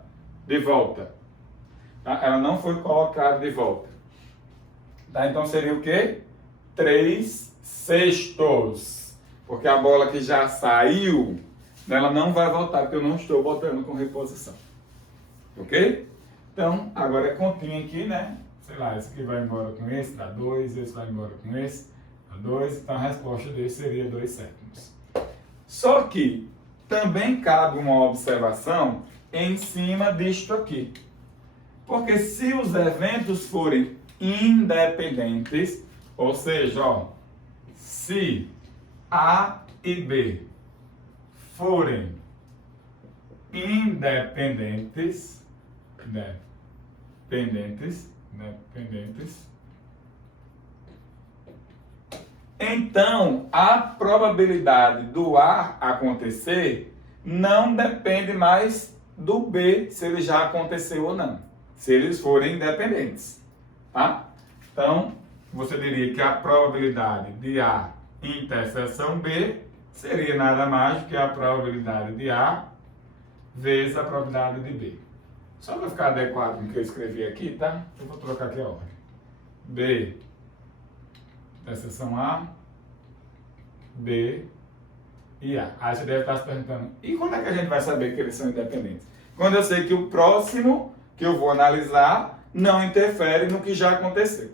de volta. Tá? Ela não foi colocada de volta. Tá? Então seria o quê? 3 sextos. Porque a bola que já saiu, ela não vai voltar, porque eu não estou botando com reposição. Ok? Então, agora é continha aqui, né? Sei lá, esse aqui vai embora com esse, dá 2, esse vai embora com esse, dá 2. Então a resposta desse seria 2 sétimos. Só que também cabe uma observação em cima disto aqui. Porque se os eventos forem independentes, ou seja, ó, se A e B forem independentes, Então, a probabilidade do A acontecer não depende mais do B, se ele já aconteceu ou não, se eles forem independentes, tá? Então, você diria que a probabilidade de A interseção B seria nada mais do que a probabilidade de A vezes a probabilidade de B. Só para ficar adequado com o que eu escrevi aqui, tá? Eu vou trocar aqui a ordem. B interseção A, B e A. Aí você deve estar se perguntando, e quando é que a gente vai saber que eles são independentes? Quando eu sei que o próximo que eu vou analisar não interfere no que já aconteceu,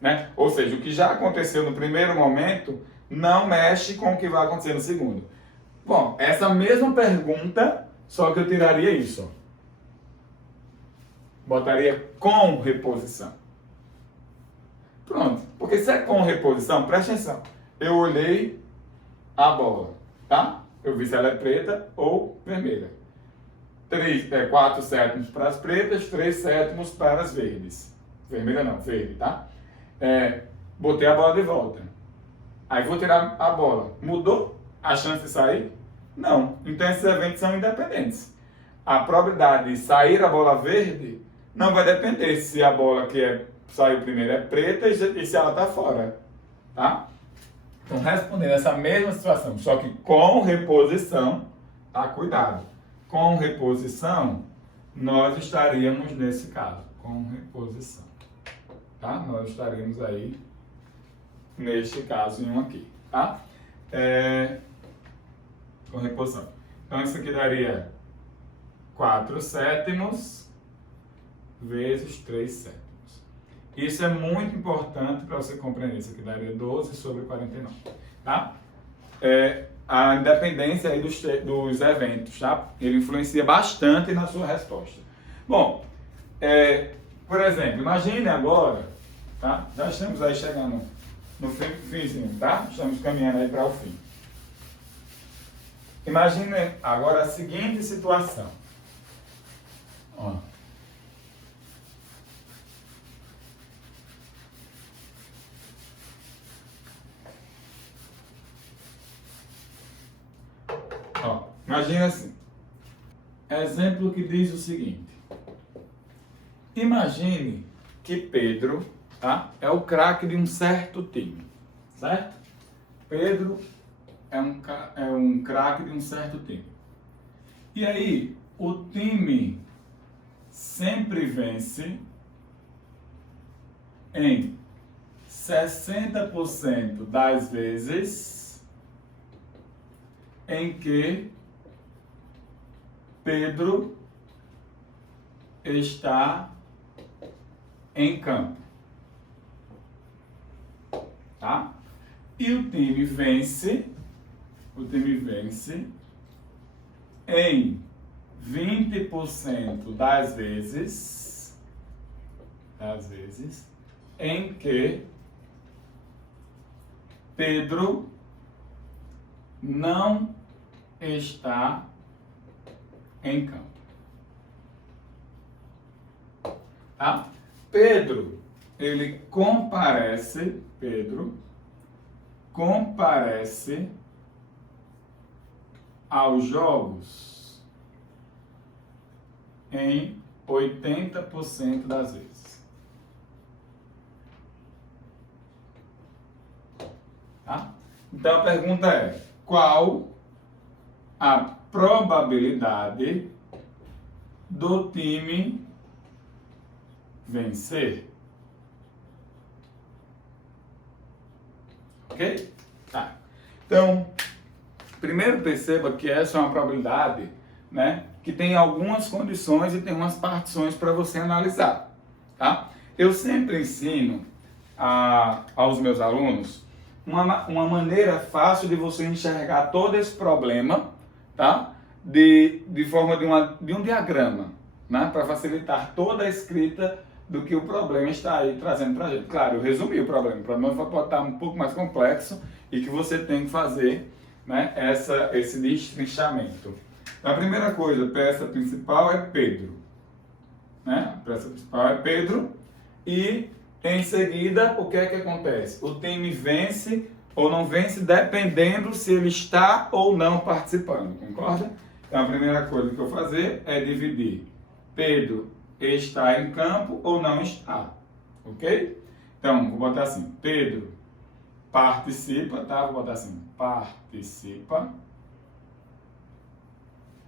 né? Ou seja, o que já aconteceu no primeiro momento não mexe com o que vai acontecer no segundo. Bom, essa mesma pergunta, só que eu tiraria isso, ó. Botaria com reposição. Pronto, porque se é com reposição, presta atenção. Eu olhei a bola, tá? Eu vi se ela é preta ou vermelha. 4 sétimos para as pretas, 3 sétimos para as verdes. Vermelha não, verde, tá? Botei a bola de volta. Aí vou tirar a bola. Mudou a chance de sair? Não. Então esses eventos são independentes. A probabilidade de sair a bola verde não vai depender se a bola que saiu primeiro é preta e se ela está fora, tá? Então, respondendo essa mesma situação, só que com reposição, tá? Cuidado. Com reposição, nós estaríamos nesse caso, com reposição, tá? Nós estaríamos aí, neste caso, em um aqui, tá? Com reposição. Então, isso aqui daria 4 sétimos vezes 3 sétimos. Isso é muito importante para você compreender. Isso aqui daria 12 sobre 49, tá? A independência aí dos eventos, tá? Ele influencia bastante na sua resposta. Bom, por exemplo, imagine agora, tá? Já estamos aí chegando no finzinho, tá? Estamos caminhando aí para o fim. Imagine agora a seguinte situação. Ó. Imagina assim, exemplo que diz o seguinte, imagine que Pedro, tá, é o craque de um certo time, certo? Pedro é um craque de um certo time. E aí, o time sempre vence em 60% das vezes em que Pedro está em campo, tá? E o time vence em 20% das vezes em que Pedro não está em campo, tá? Pedro comparece aos jogos em 80% das vezes, tá? Então a pergunta é, qual a probabilidade do time vencer? Ok? Tá. Então, primeiro perceba que essa é uma probabilidade, né, que tem algumas condições e tem umas partições para você analisar, tá? Eu sempre ensino aos meus alunos uma maneira fácil de você enxergar todo esse problema, tá? De forma de um diagrama, né? Para facilitar toda a escrita do que o problema está aí trazendo para a gente. Claro, eu resumi o problema pode estar um pouco mais complexo e que você tem que fazer, né, esse destrinchamento. Então, a primeira coisa, a peça principal é Pedro, né? A peça principal é Pedro e em seguida o que é que acontece? O time vence ou não vence dependendo se ele está ou não participando, concorda? Então a primeira coisa que eu vou fazer é dividir Pedro está em campo ou não está, ok? Então, vou botar assim, Pedro participa, tá? Vou botar assim, participa.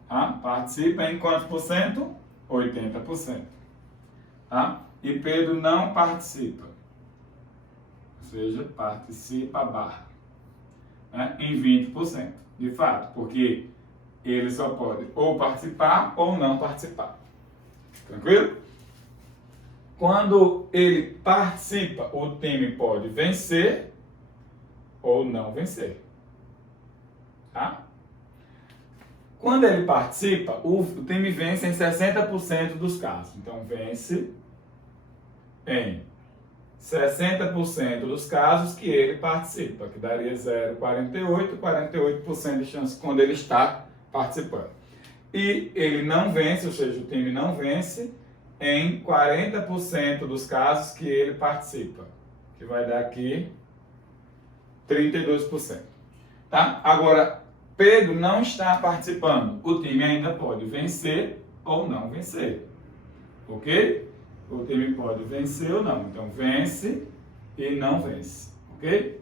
Tá? Participa em quantos por cento? 80%. Tá? E Pedro não participa. Ou seja, participa barra. Né? Em 20%. De fato, porque ele só pode ou participar ou não participar. Tranquilo? Quando ele participa, o time pode vencer ou não vencer. Tá? Quando ele participa, o time vence em 60% dos casos. Então, vence em 60% dos casos que ele participa, que daria 0,48, 48% de chance quando ele está participando. E ele não vence, ou seja, o time não vence em 40% dos casos que ele participa, que vai dar aqui 32%. Tá? Agora, Pedro não está participando, o time ainda pode vencer ou não vencer, ok? O time pode vencer ou não, então vence e não vence, ok?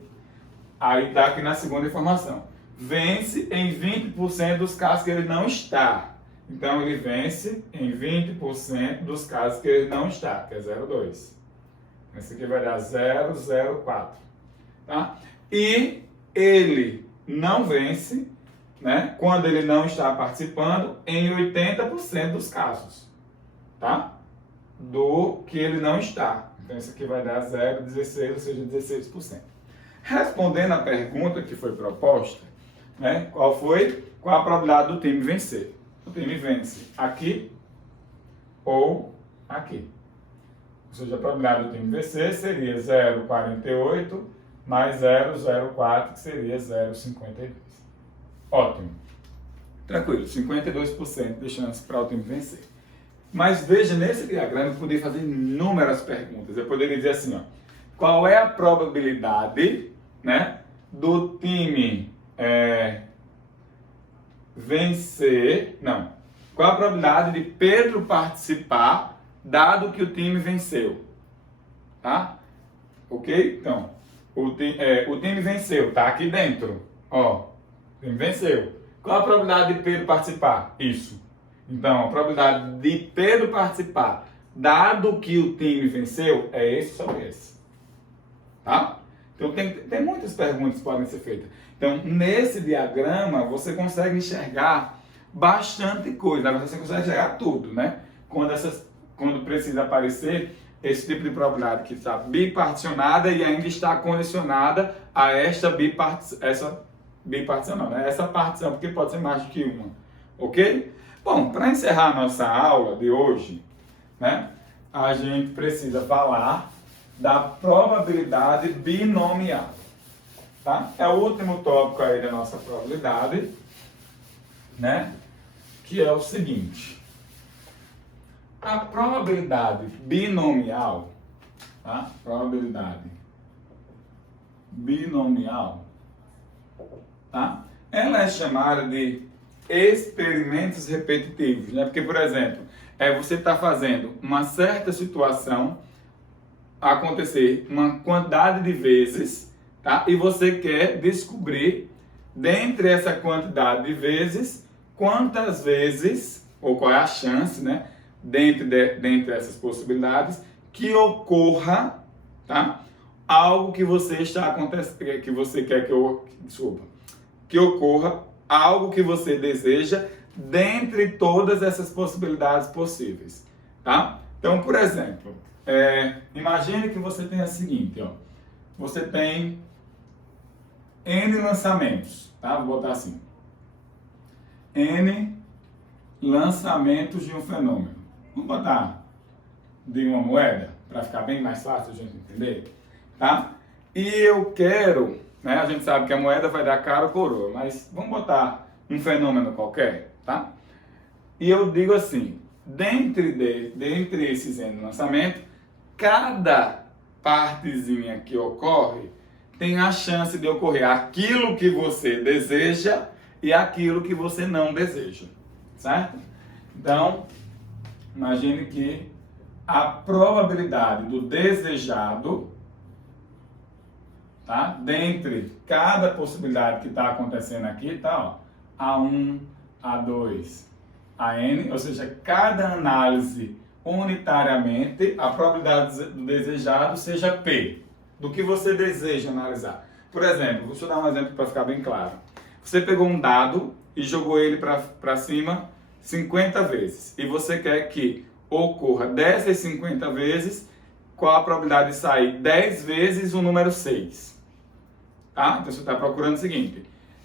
Aí está aqui na segunda informação, vence em 20% dos casos que ele não está. Então, ele vence em 20% dos casos que ele não está, que é 0,2. Esse aqui vai dar 0,04. Tá? E ele não vence, né, quando ele não está participando, em 80% dos casos. Tá? Do que ele não está. Então, isso aqui vai dar 0,16, ou seja, 16%. Respondendo a pergunta que foi proposta, né, qual a probabilidade do time vencer? O time vence aqui ou aqui. Ou seja, a probabilidade do time vencer seria 0,48 mais 0,04, que seria 0,52. Ótimo. Tranquilo, 52% de chance para o time vencer. Mas veja, nesse diagrama eu poderia fazer inúmeras perguntas. Eu poderia dizer assim, ó, qual é a probabilidade, né, do time vencer, não, qual a probabilidade de Pedro participar, dado que o time venceu, tá? Ok? Então, o time venceu, tá aqui dentro, ó, o time venceu. Qual a probabilidade de Pedro participar? Isso. Então, a probabilidade de Pedro participar, dado que o time venceu, é esse sobre esse, tá? Então, tem muitas perguntas que podem ser feitas. Então, nesse diagrama, você consegue enxergar bastante coisa. Você consegue enxergar tudo, né? Quando precisa aparecer esse tipo de probabilidade que está biparticionada e ainda está condicionada a essa bipartição, né? Essa partição, porque pode ser mais do que uma. Ok? Bom, para encerrar a nossa aula de hoje, né? A gente precisa falar da probabilidade binomial. Tá? É o último tópico aí da nossa probabilidade, né? Que é o seguinte. A probabilidade binomial, tá? Probabilidade binomial, tá? Ela é chamada de experimentos repetitivos, né? Porque, por exemplo, você está fazendo uma certa situação acontecer uma quantidade de vezes, tá? E você quer descobrir, dentre essa quantidade de vezes, quantas vezes, ou qual é a chance, né? Dentre essas possibilidades, que ocorra, tá? Algo que você está acontecendo, que você quer que ocorra algo que você deseja dentre todas essas possibilidades possíveis, tá? Então, por exemplo, imagine que você tem a seguinte, ó, você tem N lançamentos, tá? Vou botar assim, N lançamentos de um fenômeno. Vamos botar de uma moeda, para ficar bem mais fácil a gente entender, tá? E eu quero, né, a gente sabe que a moeda vai dar cara ou coroa, mas vamos botar um fenômeno qualquer, tá? E eu digo assim, dentre esses N lançamentos, cada partezinha que ocorre tem a chance de ocorrer aquilo que você deseja e aquilo que você não deseja, certo? Então, imagine que a probabilidade do desejado, tá? Dentre cada possibilidade que está acontecendo aqui, tá? Ó, A1, A2, AN, ou seja, cada análise unitariamente, a probabilidade do desejado seja P, do que você deseja analisar. Por exemplo, vou te dar um exemplo para ficar bem claro. Você pegou um dado e jogou ele para cima 50 vezes, e você quer que ocorra dessas 50 vezes, qual a probabilidade de sair 10 vezes o número 6? Tá? Então você está procurando o seguinte: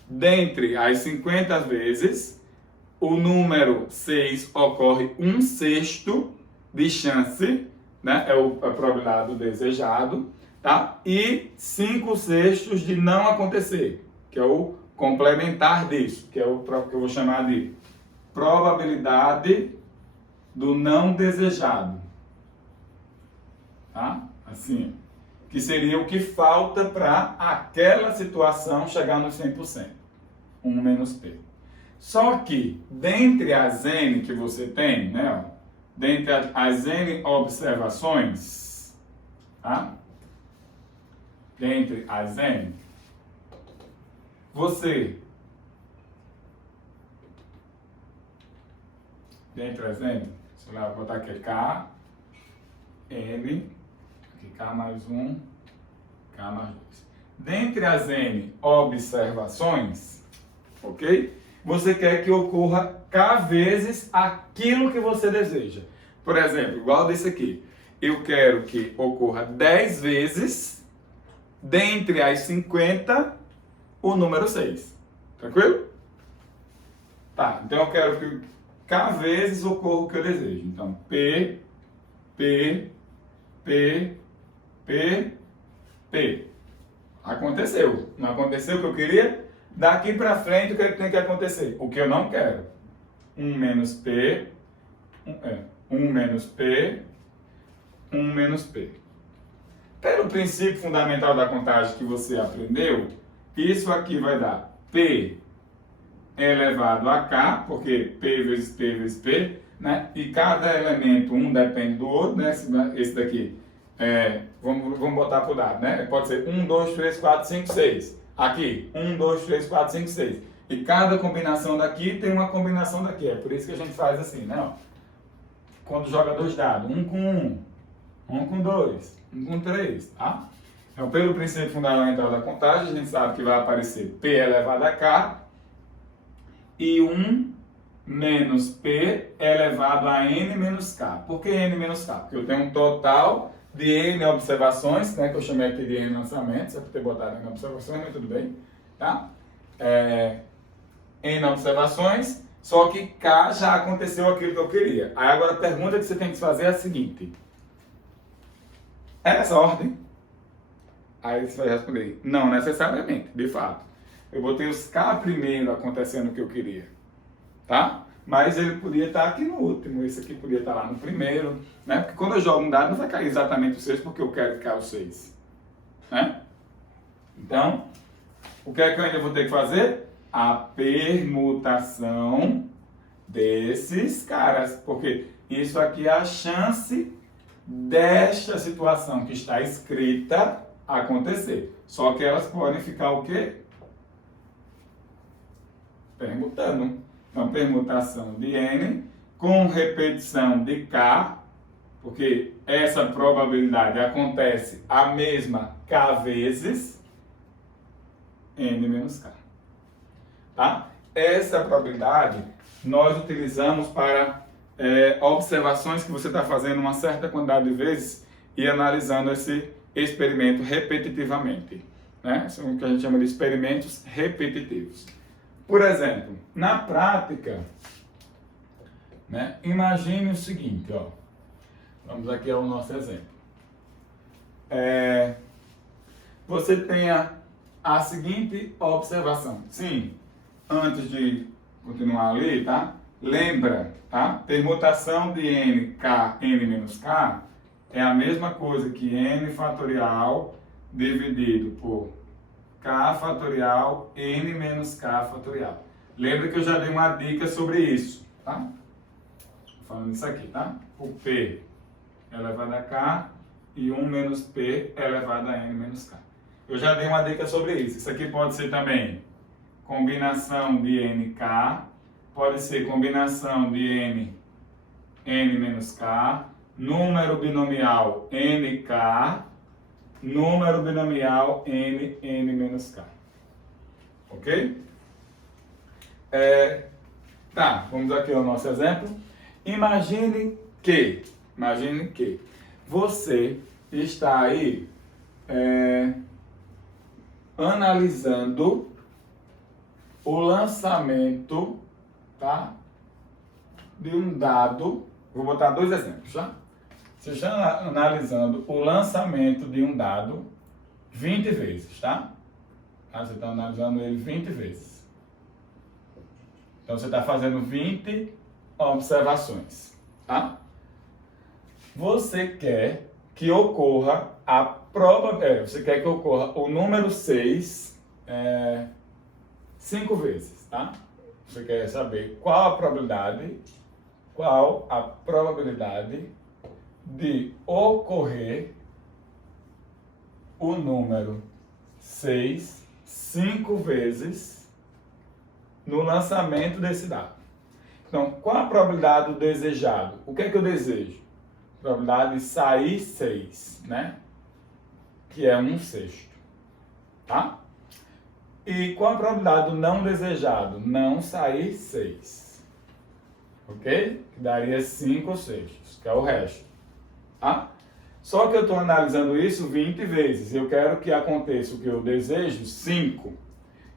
dentre as 50 vezes, o número 6 ocorre 1/6 de chance, né? É a probabilidade do desejado, tá? E 5/6 de não acontecer, que é o complementar disso, que é o que eu vou chamar de probabilidade do não desejado, tá? Assim, que seria o que falta para aquela situação chegar nos 100%, 1 menos P. Só que, dentre as N que você tem, né, ó, dentre as N observações, tá? Dentre as N, dentre as N, sei lá, vou botar aqui K, N, aqui K mais 1, K mais 2. Dentre as N observações, ok? Você quer que ocorra K vezes aquilo que você deseja. Por exemplo, igual desse aqui. Eu quero que ocorra 10 vezes, dentre as 50, o número 6. Tranquilo? Tá, então eu quero que K vezes ocorra o que eu desejo. Então, P, P, P, P, P. Aconteceu. Não aconteceu o que eu queria? Daqui para frente, o que tem que acontecer? O que eu não quero. 1 menos P, 1 menos P, 1 menos P. Pelo princípio fundamental da contagem que você aprendeu, isso aqui vai dar P elevado a K, porque P vezes P vezes P, né? E cada elemento, um depende do outro, né? Esse daqui, vamos botar para o dado, né? Pode ser 1, 2, 3, 4, 5, 6. Aqui, 1, 2, 3, 4, 5, 6. E cada combinação daqui tem uma combinação daqui. É por isso que a gente faz assim, né? Ó. Quando joga dois dados, um com 1 com 2, 1 com 3, tá? Então, pelo princípio fundamental da contagem, a gente sabe que vai aparecer P elevado a K e 1 menos P elevado a N menos K. Por que N menos K? Porque eu tenho um total de N observações, né, que eu chamei aqui de N lançamentos, é por ter botado N observações, mas tudo bem, tá? N observações, só que K já aconteceu aquilo que eu queria. Aí agora a pergunta que você tem que fazer é a seguinte: é essa ordem? Aí você vai responder, não necessariamente, de fato. Eu botei os K primeiro acontecendo o que eu queria, tá? Mas ele podia estar aqui no último, esse aqui podia estar lá no primeiro, né? Porque quando eu jogo um dado não vai cair exatamente o 6 porque eu quero que caia o 6, né? Então, o que é que eu ainda vou ter que fazer? A permutação desses caras, porque isso aqui é a chance desta situação que está escrita acontecer. Só que elas podem ficar o quê? Permutando. Então, permutação de N com repetição de K, porque essa probabilidade acontece a mesma K vezes N menos K. Tá? Essa probabilidade nós utilizamos para observações que você está fazendo uma certa quantidade de vezes e analisando esse experimento repetitivamente, né? São o que a gente chama de experimentos repetitivos. Por exemplo, na prática, né, imagine o seguinte, ó. Vamos aqui ao nosso exemplo. Você tem a seguinte observação. Sim, antes de continuar ali, tá? Lembra, tá? Permutação de n, k, n menos k é a mesma coisa que n fatorial dividido por k fatorial, n menos k fatorial. Lembra que eu já dei uma dica sobre isso, tá? Falando isso aqui, tá? O p elevado a k e 1 menos p elevado a n menos k. Eu já dei uma dica sobre isso. Isso aqui pode ser também combinação de nk, pode ser combinação de n menos k, número binomial nk, número binomial n menos k. Ok? Tá, vamos aqui ao nosso exemplo. Imagine que você está aí analisando o lançamento, tá, de um dado. Vou botar dois exemplos, tá? Você está analisando o lançamento de um dado 20 vezes, tá? Você está analisando ele 20 vezes. Então, você está fazendo 20 observações, tá? Você quer que ocorra você quer que ocorra o número 6 5 vezes, tá? Você quer saber qual a probabilidade de ocorrer o número 6 5 vezes no lançamento desse dado. Então, qual a probabilidade do desejado? O que é que eu desejo? Probabilidade de sair 6, né? Que é 1/6, tá? E qual a probabilidade do não desejado? Não sair 6, ok? Que daria 5/6, que é o resto, tá? Só que eu estou analisando isso 20 vezes. Eu quero que aconteça o que eu desejo 5.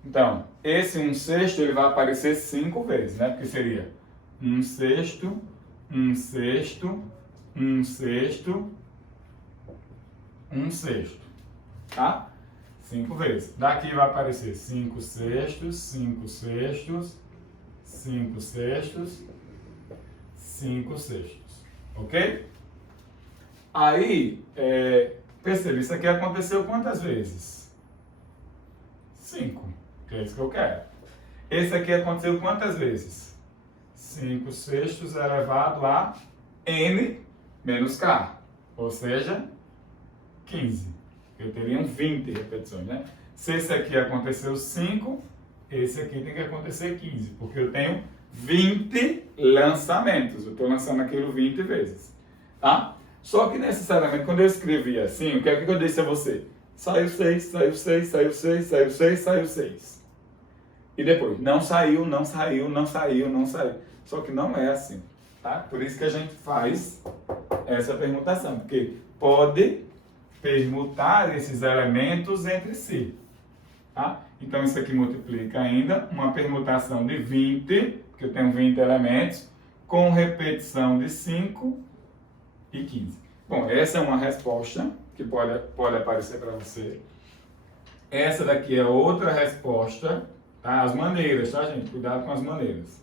Então, esse 1/6 ele vai aparecer 5 vezes, né? Porque seria 1/6, 1/6, 1/6, 1/6, tá? 5 vezes. Daqui vai aparecer 5/6, 5/6, 5/6, 5/6, ok? Aí, percebe, isso aqui aconteceu quantas vezes? 5, que é isso que eu quero. Esse aqui aconteceu quantas vezes? 5/6 elevado a n menos k, ou seja, 15. Eu teria 20 repetições, né? Se esse aqui aconteceu 5, esse aqui tem que acontecer 15, porque eu tenho 20 lançamentos. Eu estou lançando aquilo 20 vezes, tá? Só que necessariamente, quando eu escrevi assim, o que é que eu disse a você? Saiu 6, saiu 6, saiu 6, saiu 6, saiu 6. E depois, não saiu, não saiu, não saiu, não saiu. Só que não é assim, tá? Por isso que a gente faz essa permutação, porque pode permutar esses elementos entre si, tá? Então, isso aqui multiplica ainda uma permutação de 20, porque eu tenho 20 elementos, com repetição de 5 e 15. Bom, essa é uma resposta que pode aparecer para você. Essa daqui é outra resposta, tá? As maneiras, tá, gente? Cuidado com as maneiras.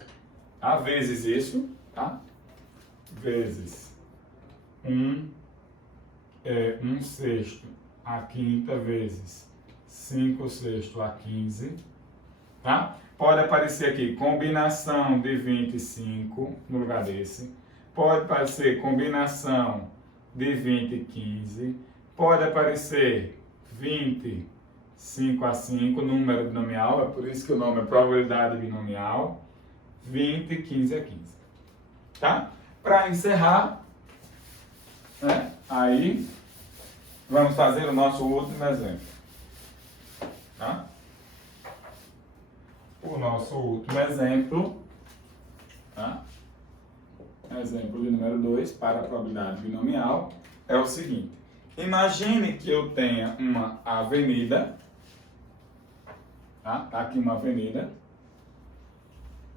Tá? Vezes isso, tá? Vezes 1/6 a quinta vezes 5/6 a 15, tá? Pode aparecer aqui combinação de 25 no lugar desse. Pode aparecer combinação de 20 e 15. Pode aparecer 20, 5 a 5, número binomial, é por isso que o nome é probabilidade binomial. 20, 15 a 15, tá? Para encerrar, né? Aí, vamos fazer o nosso último exemplo, tá? O nosso último exemplo, tá? Exemplo de número 2 para a probabilidade binomial é o seguinte. Imagine que eu tenha uma avenida, tá? Tá aqui uma avenida.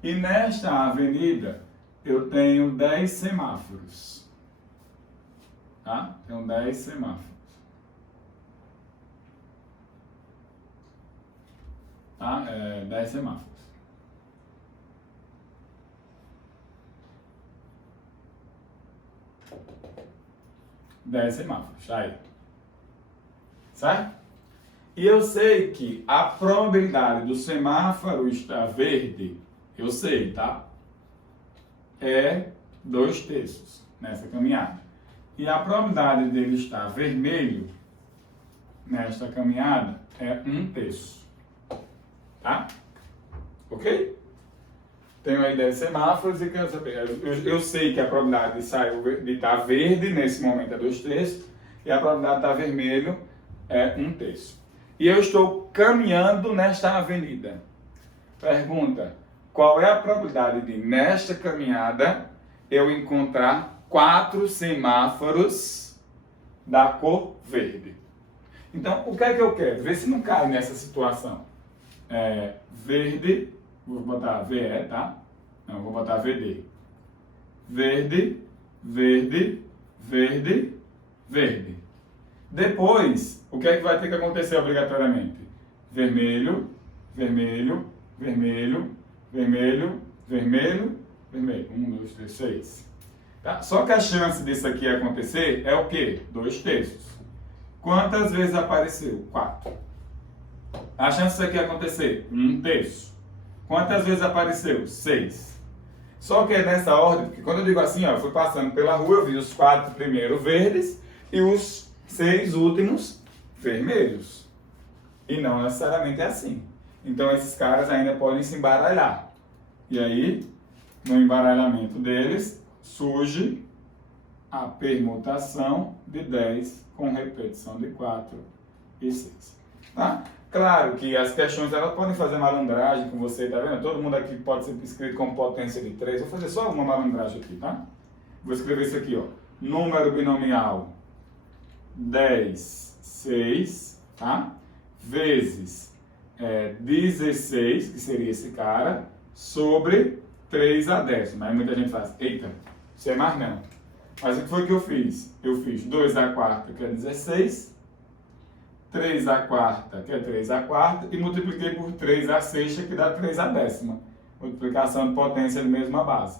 E nesta avenida eu tenho 10 semáforos. Tá? Tenho 10 semáforos. Tá? 10 semáforos. Tá aí. Certo? E eu sei que a probabilidade do semáforo estar verde, eu sei, tá? É 2/3 nessa caminhada. E a probabilidade dele estar vermelho nesta caminhada é 1/3. Tá? Ok? Tenho a ideia de semáforos e quero saber. Eu sei que a probabilidade de estar verde nesse momento é 2/3 e a probabilidade de estar vermelho é 1/3. E eu estou caminhando nesta avenida. Pergunta: qual é a probabilidade de, nesta caminhada, eu encontrar 4 semáforos da cor verde? Então, o que é que eu quero? Ver se não cai nessa situação. Verde, vou botar VE, tá? Não, vou botar VD. Verde, verde, verde, verde. Depois, o que é que vai ter que acontecer obrigatoriamente? Vermelho, vermelho, vermelho, vermelho, vermelho, vermelho. 1, 2, 3, 6. Tá? Só que a chance disso aqui acontecer é o quê? 2/3. Quantas vezes apareceu? 4. A chance disso aqui acontecer? 1/3. Quantas vezes apareceu? 6. Só que é nessa ordem, porque quando eu digo assim, ó, eu fui passando pela rua, eu vi os 4 primeiros verdes e os 6 últimos vermelhos. E não necessariamente é assim. Então esses caras ainda podem se embaralhar. E aí, no embaralhamento deles, surge a permutação de 10 com repetição de 4 e 6. Tá? Claro que as questões elas podem fazer malandragem com você, tá vendo? Todo mundo aqui pode ser inscrito com potência de 3. Vou fazer só uma malandragem aqui, tá? Vou escrever isso aqui, ó. Número binomial 10, 6, tá? Vezes 16, que seria esse cara, sobre 3 a 10. Mas muita gente faz, eita, isso é mais não. Mas o que foi que eu fiz? Eu fiz 2 a quarta, que é 16, 3 a quarta, que é 3 a quarta, e multipliquei por 3 a sexta, que dá 3 a décima. Multiplicação de potência de mesma base.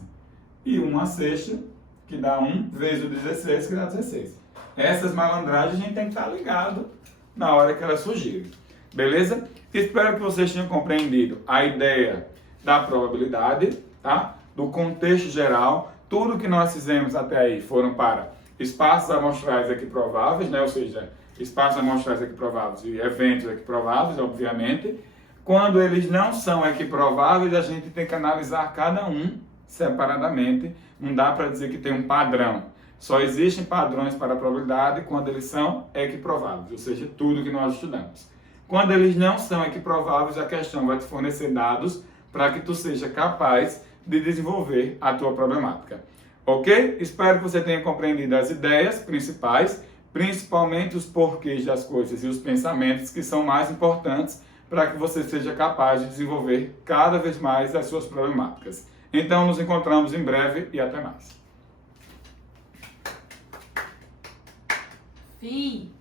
E 1 a sexta, que dá 1, vezes o 16, que dá 16. Essas malandragens a gente tem que estar ligado na hora que elas surgirem. Beleza? Espero que vocês tenham compreendido a ideia da probabilidade, tá? Do contexto geral. Tudo que nós fizemos até aí foram para espaços amostrais equiprováveis, né? Ou seja, espaços amostrais equiprováveis e eventos equiprováveis, obviamente. Quando eles não são equiprováveis, a gente tem que analisar cada um separadamente. Não dá para dizer que tem um padrão. Só existem padrões para a probabilidade quando eles são equiprováveis, ou seja, tudo que nós estudamos. Quando eles não são equiprováveis, a questão vai te fornecer dados para que tu seja capaz de desenvolver a tua problemática. Ok? Espero que você tenha compreendido as ideias principais, principalmente os porquês das coisas e os pensamentos que são mais importantes para que você seja capaz de desenvolver cada vez mais as suas problemáticas. Então, nos encontramos em breve e até mais. Fim.